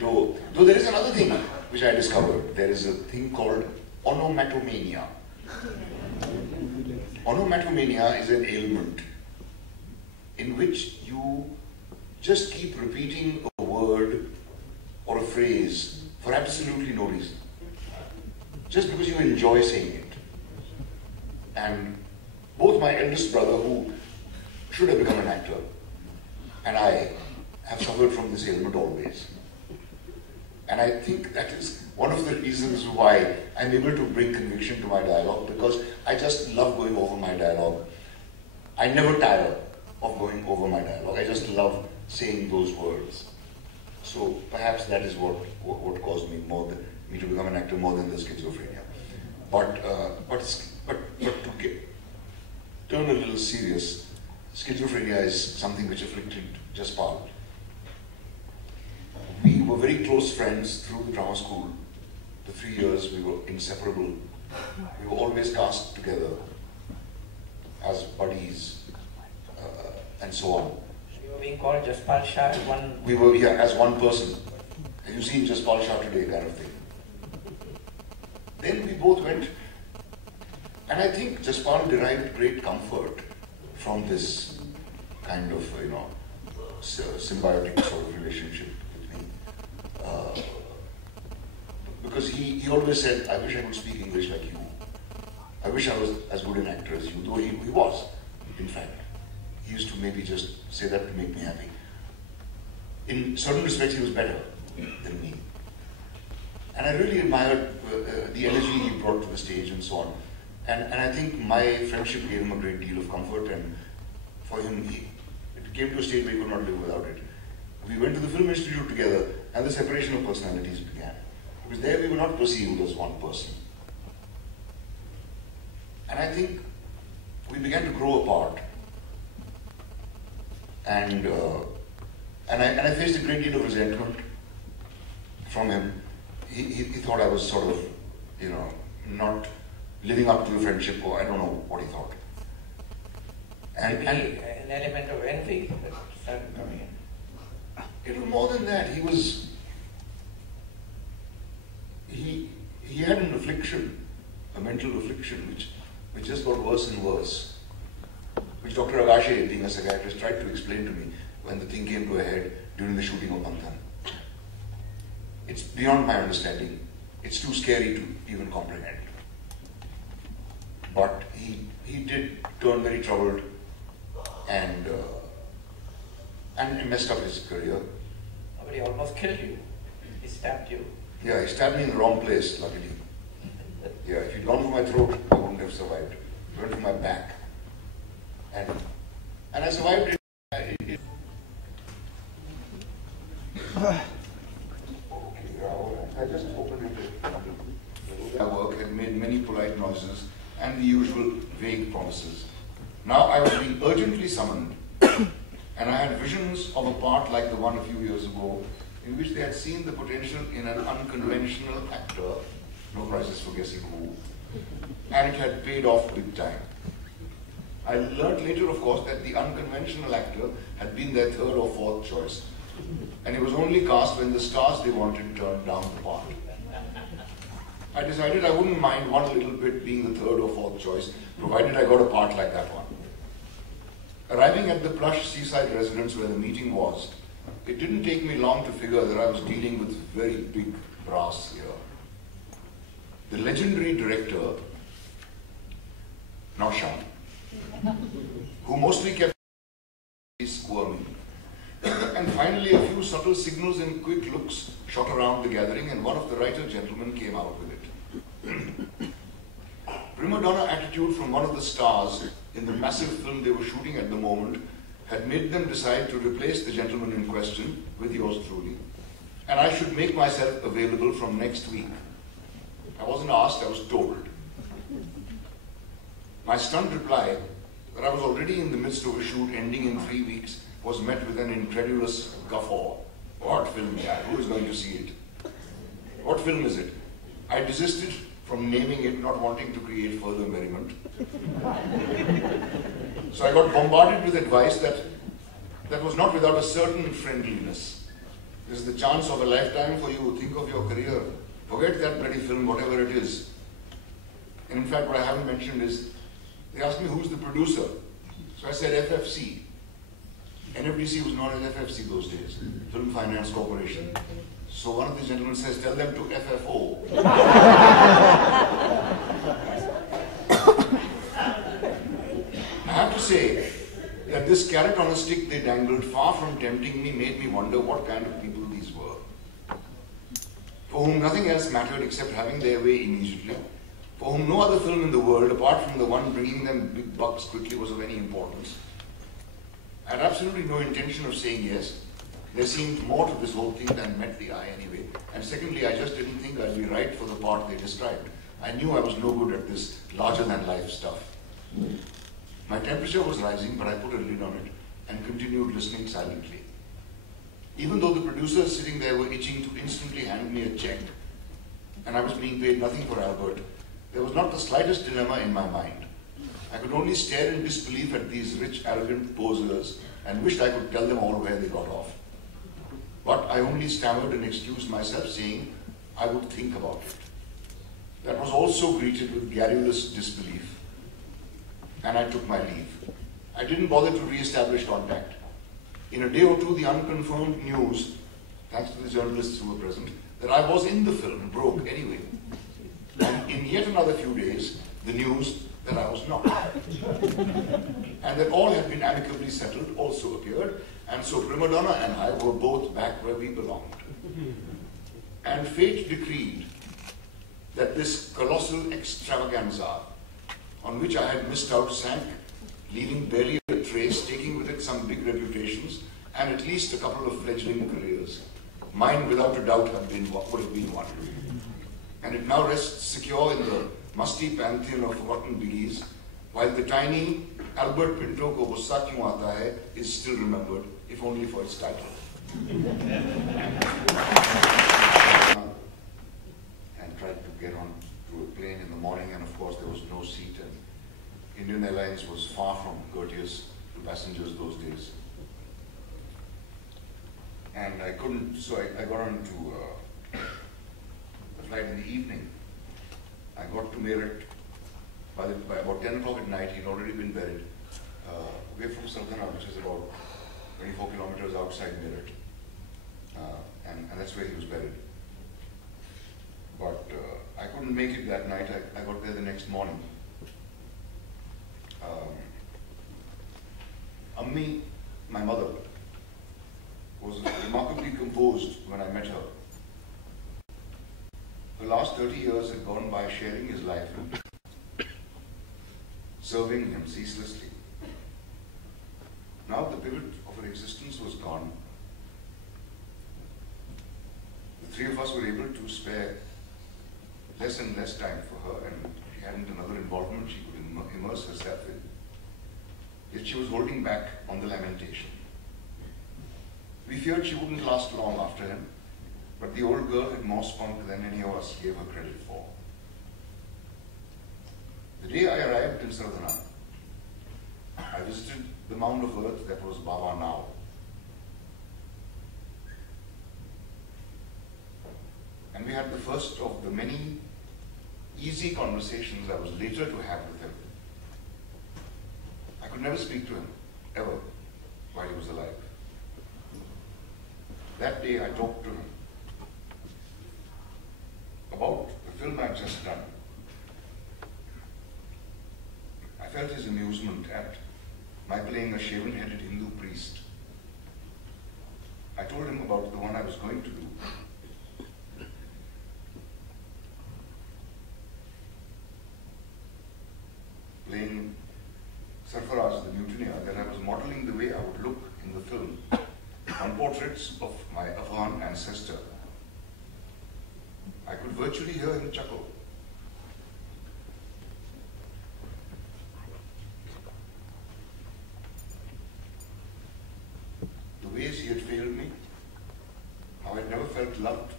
Though there is another thing which I discovered. There is a thing called onomatomania. Onomatomania is an ailment in which you just keep repeating a word or a phrase for absolutely no reason. Just because you enjoy saying it. And both my eldest brother, who should have become an actor, and I have suffered from this ailment always. And I think that is one of the reasons why I'm able to bring conviction to my dialogue, because I just love going over my dialogue. I never tire of going over my dialogue. I just love saying those words. So perhaps that is what caused me to become an actor more than the schizophrenia. But to turn a little serious, schizophrenia is something which afflicted Jaspal. We were very close friends through the drama school. The 3 years we were inseparable. We were always cast together as buddies and so on. You were being called Jaspal Shah as one. We were here as one person. And you see Jaspal Shah today kind of thing. Then we both went, and I think Jaspal derived great comfort from this kind of, symbiotic sort of relationship with me. Because he always said, I wish I could speak English like you. I wish I was as good an actor as you, though he was, in fact. He used to maybe just say that to make me happy. In certain respects, he was better than me. And I really admired the energy he brought to the stage and so on. And I think my friendship gave him a great deal of comfort, and for him, it came to a stage where he could not live without it. We went to the Film Institute together, and the separation of personalities began. Because there we were not perceived as one person. And I think we began to grow apart. And I faced a great deal of resentment from him. He thought I was sort of, you know, not living up to the friendship, or I don't know what he thought. Maybe an element of envy that started coming in. It was more than that. He had an affliction, a mental affliction, which just got worse and worse. Which Dr. Agashe, being a psychiatrist, tried to explain to me when the thing came to a head during the shooting of Panthan. It's beyond my understanding. It's too scary to even comprehend. But he did turn very troubled and messed up his career. But he almost killed you. He stabbed you. Yeah, he stabbed me in the wrong place, luckily. Yeah, if he'd gone for my throat, I wouldn't have survived. He went for my back. And I survived it. I just opened it. My work had made many polite noises and the usual vague promises. Now I was being urgently summoned, and I had visions of a part like the one a few years ago, in which they had seen the potential in an unconventional actor, no prizes for guessing who, and it had paid off big time. I learnt later, of course, that the unconventional actor had been their third or fourth choice, and it was only cast when the stars they wanted turned down the part. I decided I wouldn't mind one little bit being the third or fourth choice, provided I got a part like that one. Arriving at the plush seaside residence where the meeting was, it didn't take me long to figure that I was dealing with very big brass here. The legendary director, not Shyam, who mostly kept squirming. And finally a few subtle signals and quick looks shot around the gathering, and one of the writer gentlemen came out with it. Prima donna attitude from one of the stars in the massive film they were shooting at the moment had made them decide to replace the gentleman in question with yours truly, and I should make myself available from next week. I wasn't asked, I was told. My stunned reply that I was already in the midst of a shoot ending in 3 weeks was met with an incredulous guffaw. What film, yeah? Who is going to see it? What film is it? I desisted from naming it, not wanting to create further merriment. So I got bombarded with advice that was not without a certain friendliness. This is the chance of a lifetime for you. Think of your career. Forget that bloody film, whatever it is. And in fact, what I haven't mentioned is, they asked me who's the producer. So I said FFC. NFDC was known as FFC those days, Film Finance Corporation. So one of the gentlemen says, tell them to FFO. I have to say that this carrot on a stick they dangled, far from tempting me, made me wonder what kind of people these were. For whom nothing else mattered except having their way immediately. For whom no other film in the world, apart from the one bringing them big bucks quickly, was of any importance. I had absolutely no intention of saying yes. There seemed more to this whole thing than met the eye anyway. And secondly, I just didn't think I'd be right for the part they described. I knew I was no good at this larger-than-life stuff. My temperature was rising, but I put a lid on it and continued listening silently. Even though the producers sitting there were itching to instantly hand me a check, and I was being paid nothing for Albert, there was not the slightest dilemma in my mind. I could only stare in disbelief at these rich, arrogant posers and wished I could tell them all where they got off. But I only stammered and excused myself, saying I would think about it. That was also greeted with garrulous disbelief, and I took my leave. I didn't bother to re-establish contact. In a day or two, the unconfirmed news, thanks to the journalists who were present, that I was in the film broke anyway. And in yet another few days, the news that I was not. And that all had been amicably settled also appeared, and so Prima Donna and I were both back where we belonged. And fate decreed that this colossal extravaganza on which I had missed out sank, leaving barely a trace, taking with it some big reputations and at least a couple of fledgling careers. Mine, without a doubt, would have been one. And it now rests secure in the musty pantheon of forgotten biggies, while the tiny Albert Pinto Ko Gussa Kyun Aata Hai is still remembered, if only for its title. And tried to get on to a plane in the morning, and of course there was no seat, and Indian Airlines was far from courteous to passengers those days. And I couldn't, so I got on to the flight in the evening. I got to Meerut by about 10 o'clock at night. He'd already been buried away from Sardana, which is about 24 kilometers outside Meerut. And that's where he was buried. But I couldn't make it that night. I got there the next morning. Ammi, my mother, was remarkably composed when I met her. The last 30 years had gone by sharing his life and serving him ceaselessly. Now the pivot of her existence was gone. The three of us were able to spare less and less time for her, and she hadn't another involvement she could immerse herself in. Yet she was holding back on the lamentation. We feared she wouldn't last long after him, but the old girl had more spunk than any of us gave her credit for. The day I arrived in Sardana, I visited the mound of earth that was Baba now. And we had the first of the many easy conversations I was later to have with him. I could never speak to him, ever, while he was alive. That day I talked to him about the film I'd just done. I felt his amusement at my playing a shaven-headed Hindu priest. I told him about the one I was going to do. Playing Sarfaraz, the mutineer, that I was modeling the way I would look in the film on portraits of my Afghan ancestor. I could virtually hear him chuckle. The ways he had failed me, how I'd never felt loved,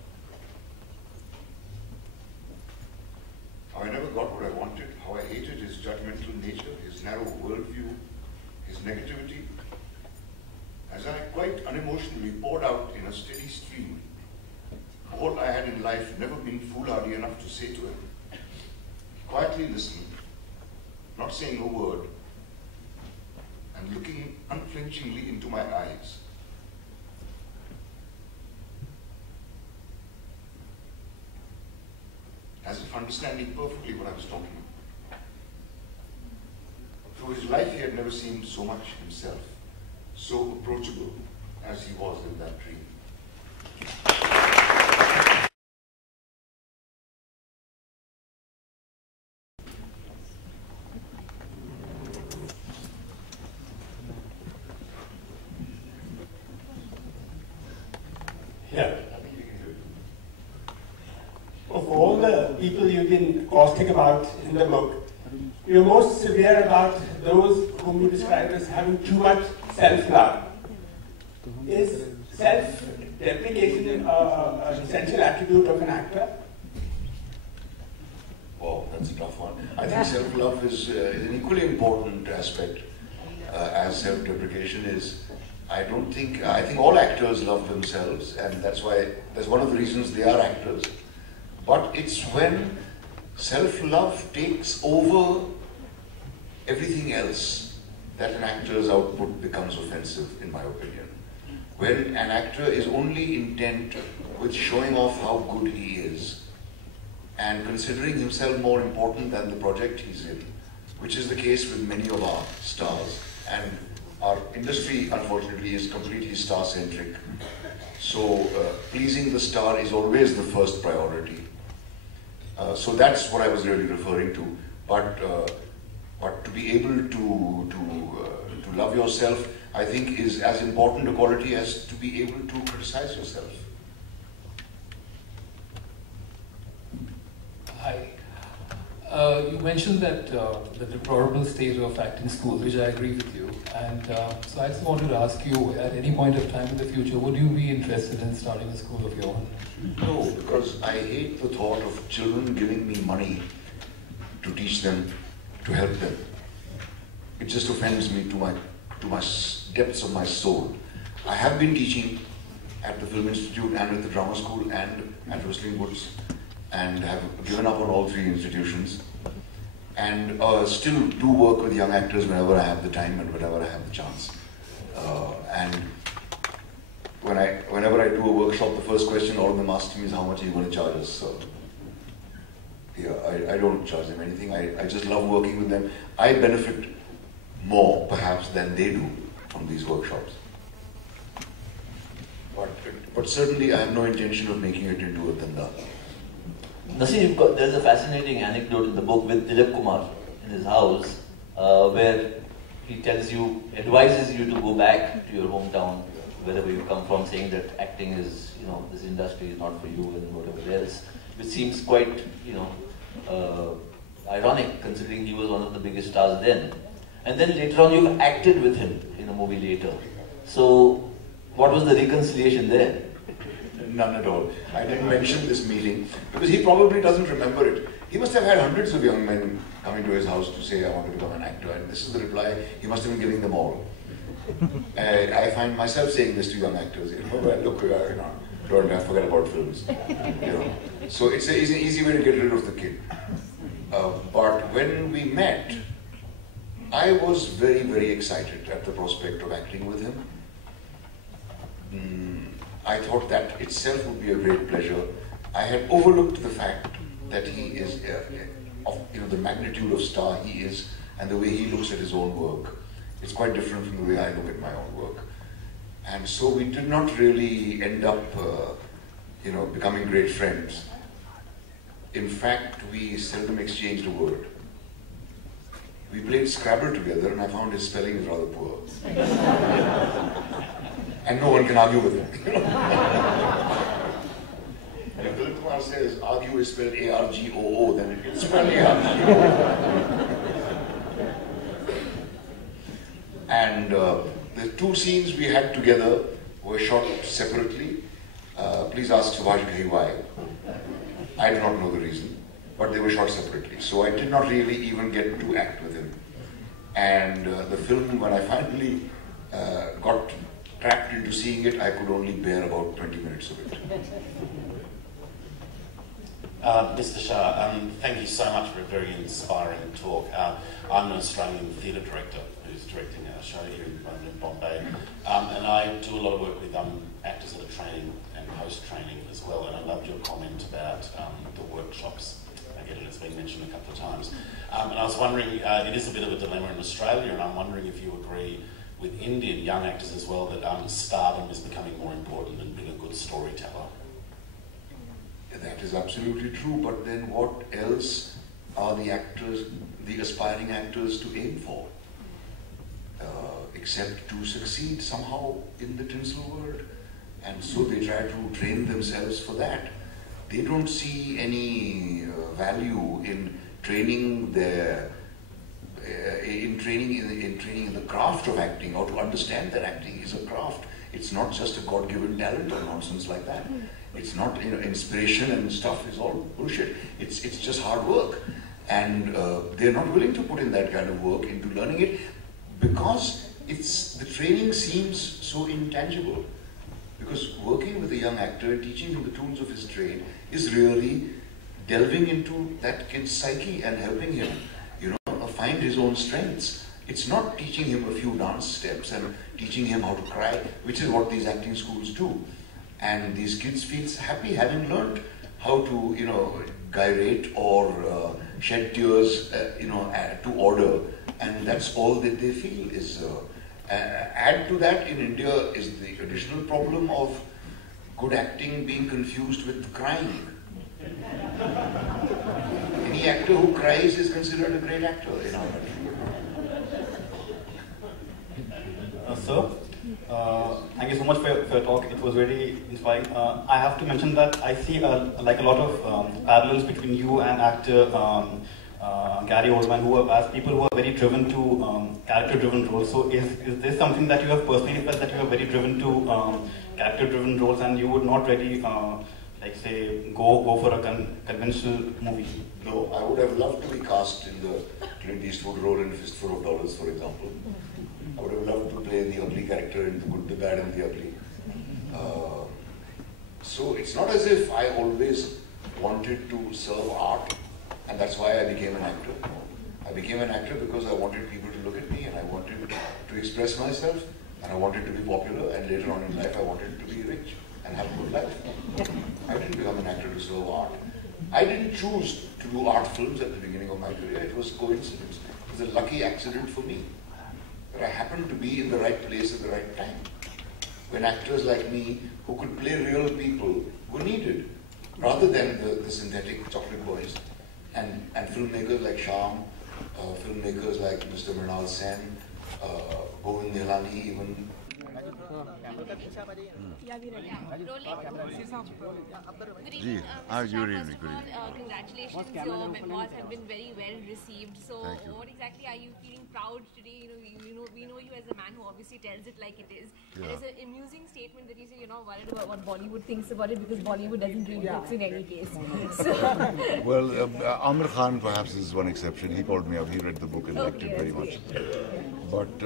how I never got what I wanted, how I hated his judgmental nature, his narrow worldview, his negativity. As I quite unemotionally poured out in a steady stream all I had in life, never been foolhardy enough to say to him, he quietly listened, not saying a word, and looking unflinchingly into my eyes. As if understanding perfectly what I was talking about. Through his life, he had never seemed so much himself, so approachable as he was in that dream. Yeah. Of all the people you've been caustic about in the book, you're most severe about those whom you describe as having too much self-love. Is self-deprecation an essential attribute of an actor? Wow, that's a tough one. I think self-love is an equally important aspect as self-deprecation is. I think all actors love themselves, and that's one of the reasons they are actors. But it's when self-love takes over everything else that an actor's output becomes offensive, in my opinion. When an actor is only intent with showing off how good he is and considering himself more important than the project he's in, which is the case with many of our stars. And our industry, unfortunately, is completely star-centric. So pleasing the star is always the first priority. So that's what I was really referring to. But to be able to love yourself, I think, is as important a quality as to be able to criticize yourself. Hi. You mentioned that the deplorable state of acting schools, which I agree with you. And so I just wanted to ask you, at any point of time in the future, would you be interested in starting a school of your own? No, because I hate the thought of children giving me money to teach them, to help them. It just offends me to my depths of my soul. I have been teaching at the Film Institute and at the Drama School and at Whistling Woods, and have given up on all three institutions, and still do work with young actors whenever I have the time and whenever I have the chance. And whenever I do a workshop, the first question all of them ask me is, how much are you going to charge us? So, yeah, I don't charge them anything. I just love working with them. I benefit more, perhaps, than they do from these workshops. But certainly I have no intention of making it into a dhanda. Naseer, there's a fascinating anecdote in the book with Dilip Kumar in his house, where he advises you to go back to your hometown, wherever you come from, saying that acting is, this industry is not for you and whatever else, which seems quite, ironic, considering he was one of the biggest stars then. And then later on you acted with him in a movie later. So what was the reconciliation there? None at all. I didn't mention this meeting because he probably doesn't remember it. He must have had hundreds of young men coming to his house to say, I want to become an actor, and this is the reply he must have been giving them all. I find myself saying this to young actors, well, look, don't forget about films. So it's an easy way to get rid of the kid. But when we met, I was very, very excited at the prospect of acting with him. I thought that itself would be a great pleasure. I had overlooked the fact that he is, of the magnitude of star he is, and the way he looks at his own work. It's quite different from the way I look at my own work. And so we did not really end up, becoming great friends. In fact, we seldom exchanged a word. We played Scrabble together, and I found his spelling is rather poor. And no one can argue with him. And if Dilip Kumar says argue is spelled A-R-G-O-O, then it's spelled A-R-G-O-O. And the two scenes we had together were shot separately. Please ask Subhash Ghai why. I do not know the reason, but they were shot separately. So I did not really even get to act with him. And the film, when I finally got trapped into seeing it, I could only bear about 20 minutes of it. Mr. Shah, thank you so much for a very inspiring talk. I'm an Australian theatre director who's directing a show here in Bombay, and I do a lot of work with actors that are training and post-training as well, and I loved your comment about the workshops. Again, it's been mentioned a couple of times. And I was wondering, it is a bit of a dilemma in Australia, and I'm wondering if you agree with Indian young actors as well that stardom is becoming more important than being a good storyteller. Yeah, that is absolutely true, but then what else are the aspiring actors to aim for? Except to succeed somehow in the tinsel world. And so they try to train themselves for that. They don't see any value in training in training the craft of acting, or to understand that acting is a craft. It's not just a God-given talent or nonsense like that. It's not, inspiration and stuff is all bullshit. It's just hard work. And they're not willing to put in that kind of work into learning it because the training seems so intangible. Because working with a young actor and teaching him the tools of his trade is really delving into that kid's psyche and helping him, find his own strengths. It's not teaching him a few dance steps and teaching him how to cry, which is what these acting schools do. And these kids feel happy having learned how to, gyrate or shed tears, to order. And that's all that they feel is. Add to that, in India, is the additional problem of good acting being confused with crying. Any actor who cries is considered a great actor in our country. Sir, thank you so much for your talk. It was very inspiring. I have to mention that I see like a lot of parallels between you and actor Gary Oldman, as people who are very driven to character-driven roles. So is this something that you have personally felt, that you are very driven to character-driven roles, and you would not really, like say, go for a conventional movie? No, I would have loved to be cast in the Clint Eastwood role in Fistful of Dollars, for example. I would have loved to play the ugly character in The Good, the Bad and the Ugly. So it's not as if I always wanted to serve art, and that's why I became an actor. I became an actor because I wanted people to look at me, and I wanted to express myself, and I wanted to be popular, and later on in life I wanted to be rich and have a good life. I didn't become an actor to serve art. I didn't choose to do art films at the beginning of my career. It was coincidence. It was a lucky accident for me that I happened to be in the right place at the right time, when actors like me, who could play real people, were needed, rather than the synthetic chocolate boys. And filmmakers like Shyam, filmmakers like Mr. Mrinal Sen, Govind Nihalani even. Good evening, Mr. Shah. First of all, congratulations. Your memoirs have been very well received. So, what exactly are you feeling proud today? We know you as a man who obviously tells it like it is. Yeah. And it's an amusing statement that you say you're not worried about what Bollywood thinks about it, because Bollywood doesn't read books in any case. So. Well, Amir Khan perhaps is one exception. He called me up. He read the book and liked it very much. But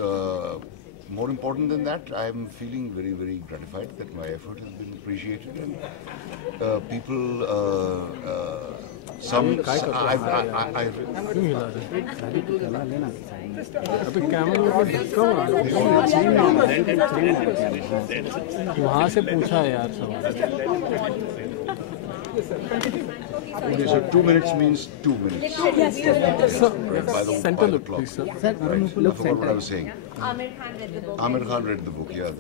more important than that, I am feeling very, very gratified that my effort has been appreciated, and people, some, वहाँ से पूछा यार सवाल. Okay, so 2 minutes means 2 minutes. Center look, please, sir. Right. I forgot what I was saying. Amir Khan read the book. Amir Khan read the book, yeah,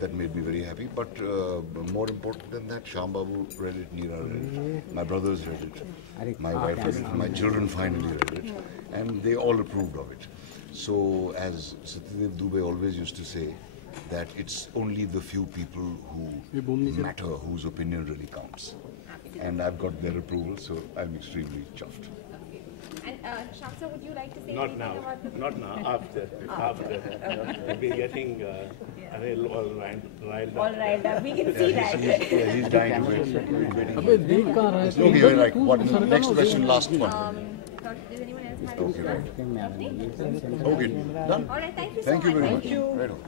that made me very happy. But more important than that, Shyam Babu read it, Neera read it, my brothers read it, my wife read it, my children finally read it, and they all approved of it. So, as Satyadev Dubey always used to say, that it's only the few people who matter, whose opinion really counts. And I've got their approval, so I'm extremely chuffed. And Shamsa, would you like to say anything about the book? Not now, after. We'll be getting all riled up. We can see that. He's dying to wait. Okay, right. What, next question, last one. Does anyone else have Okay, right. Okay, done. All right, thank you so much. Thank you very much. Thank you. Right on.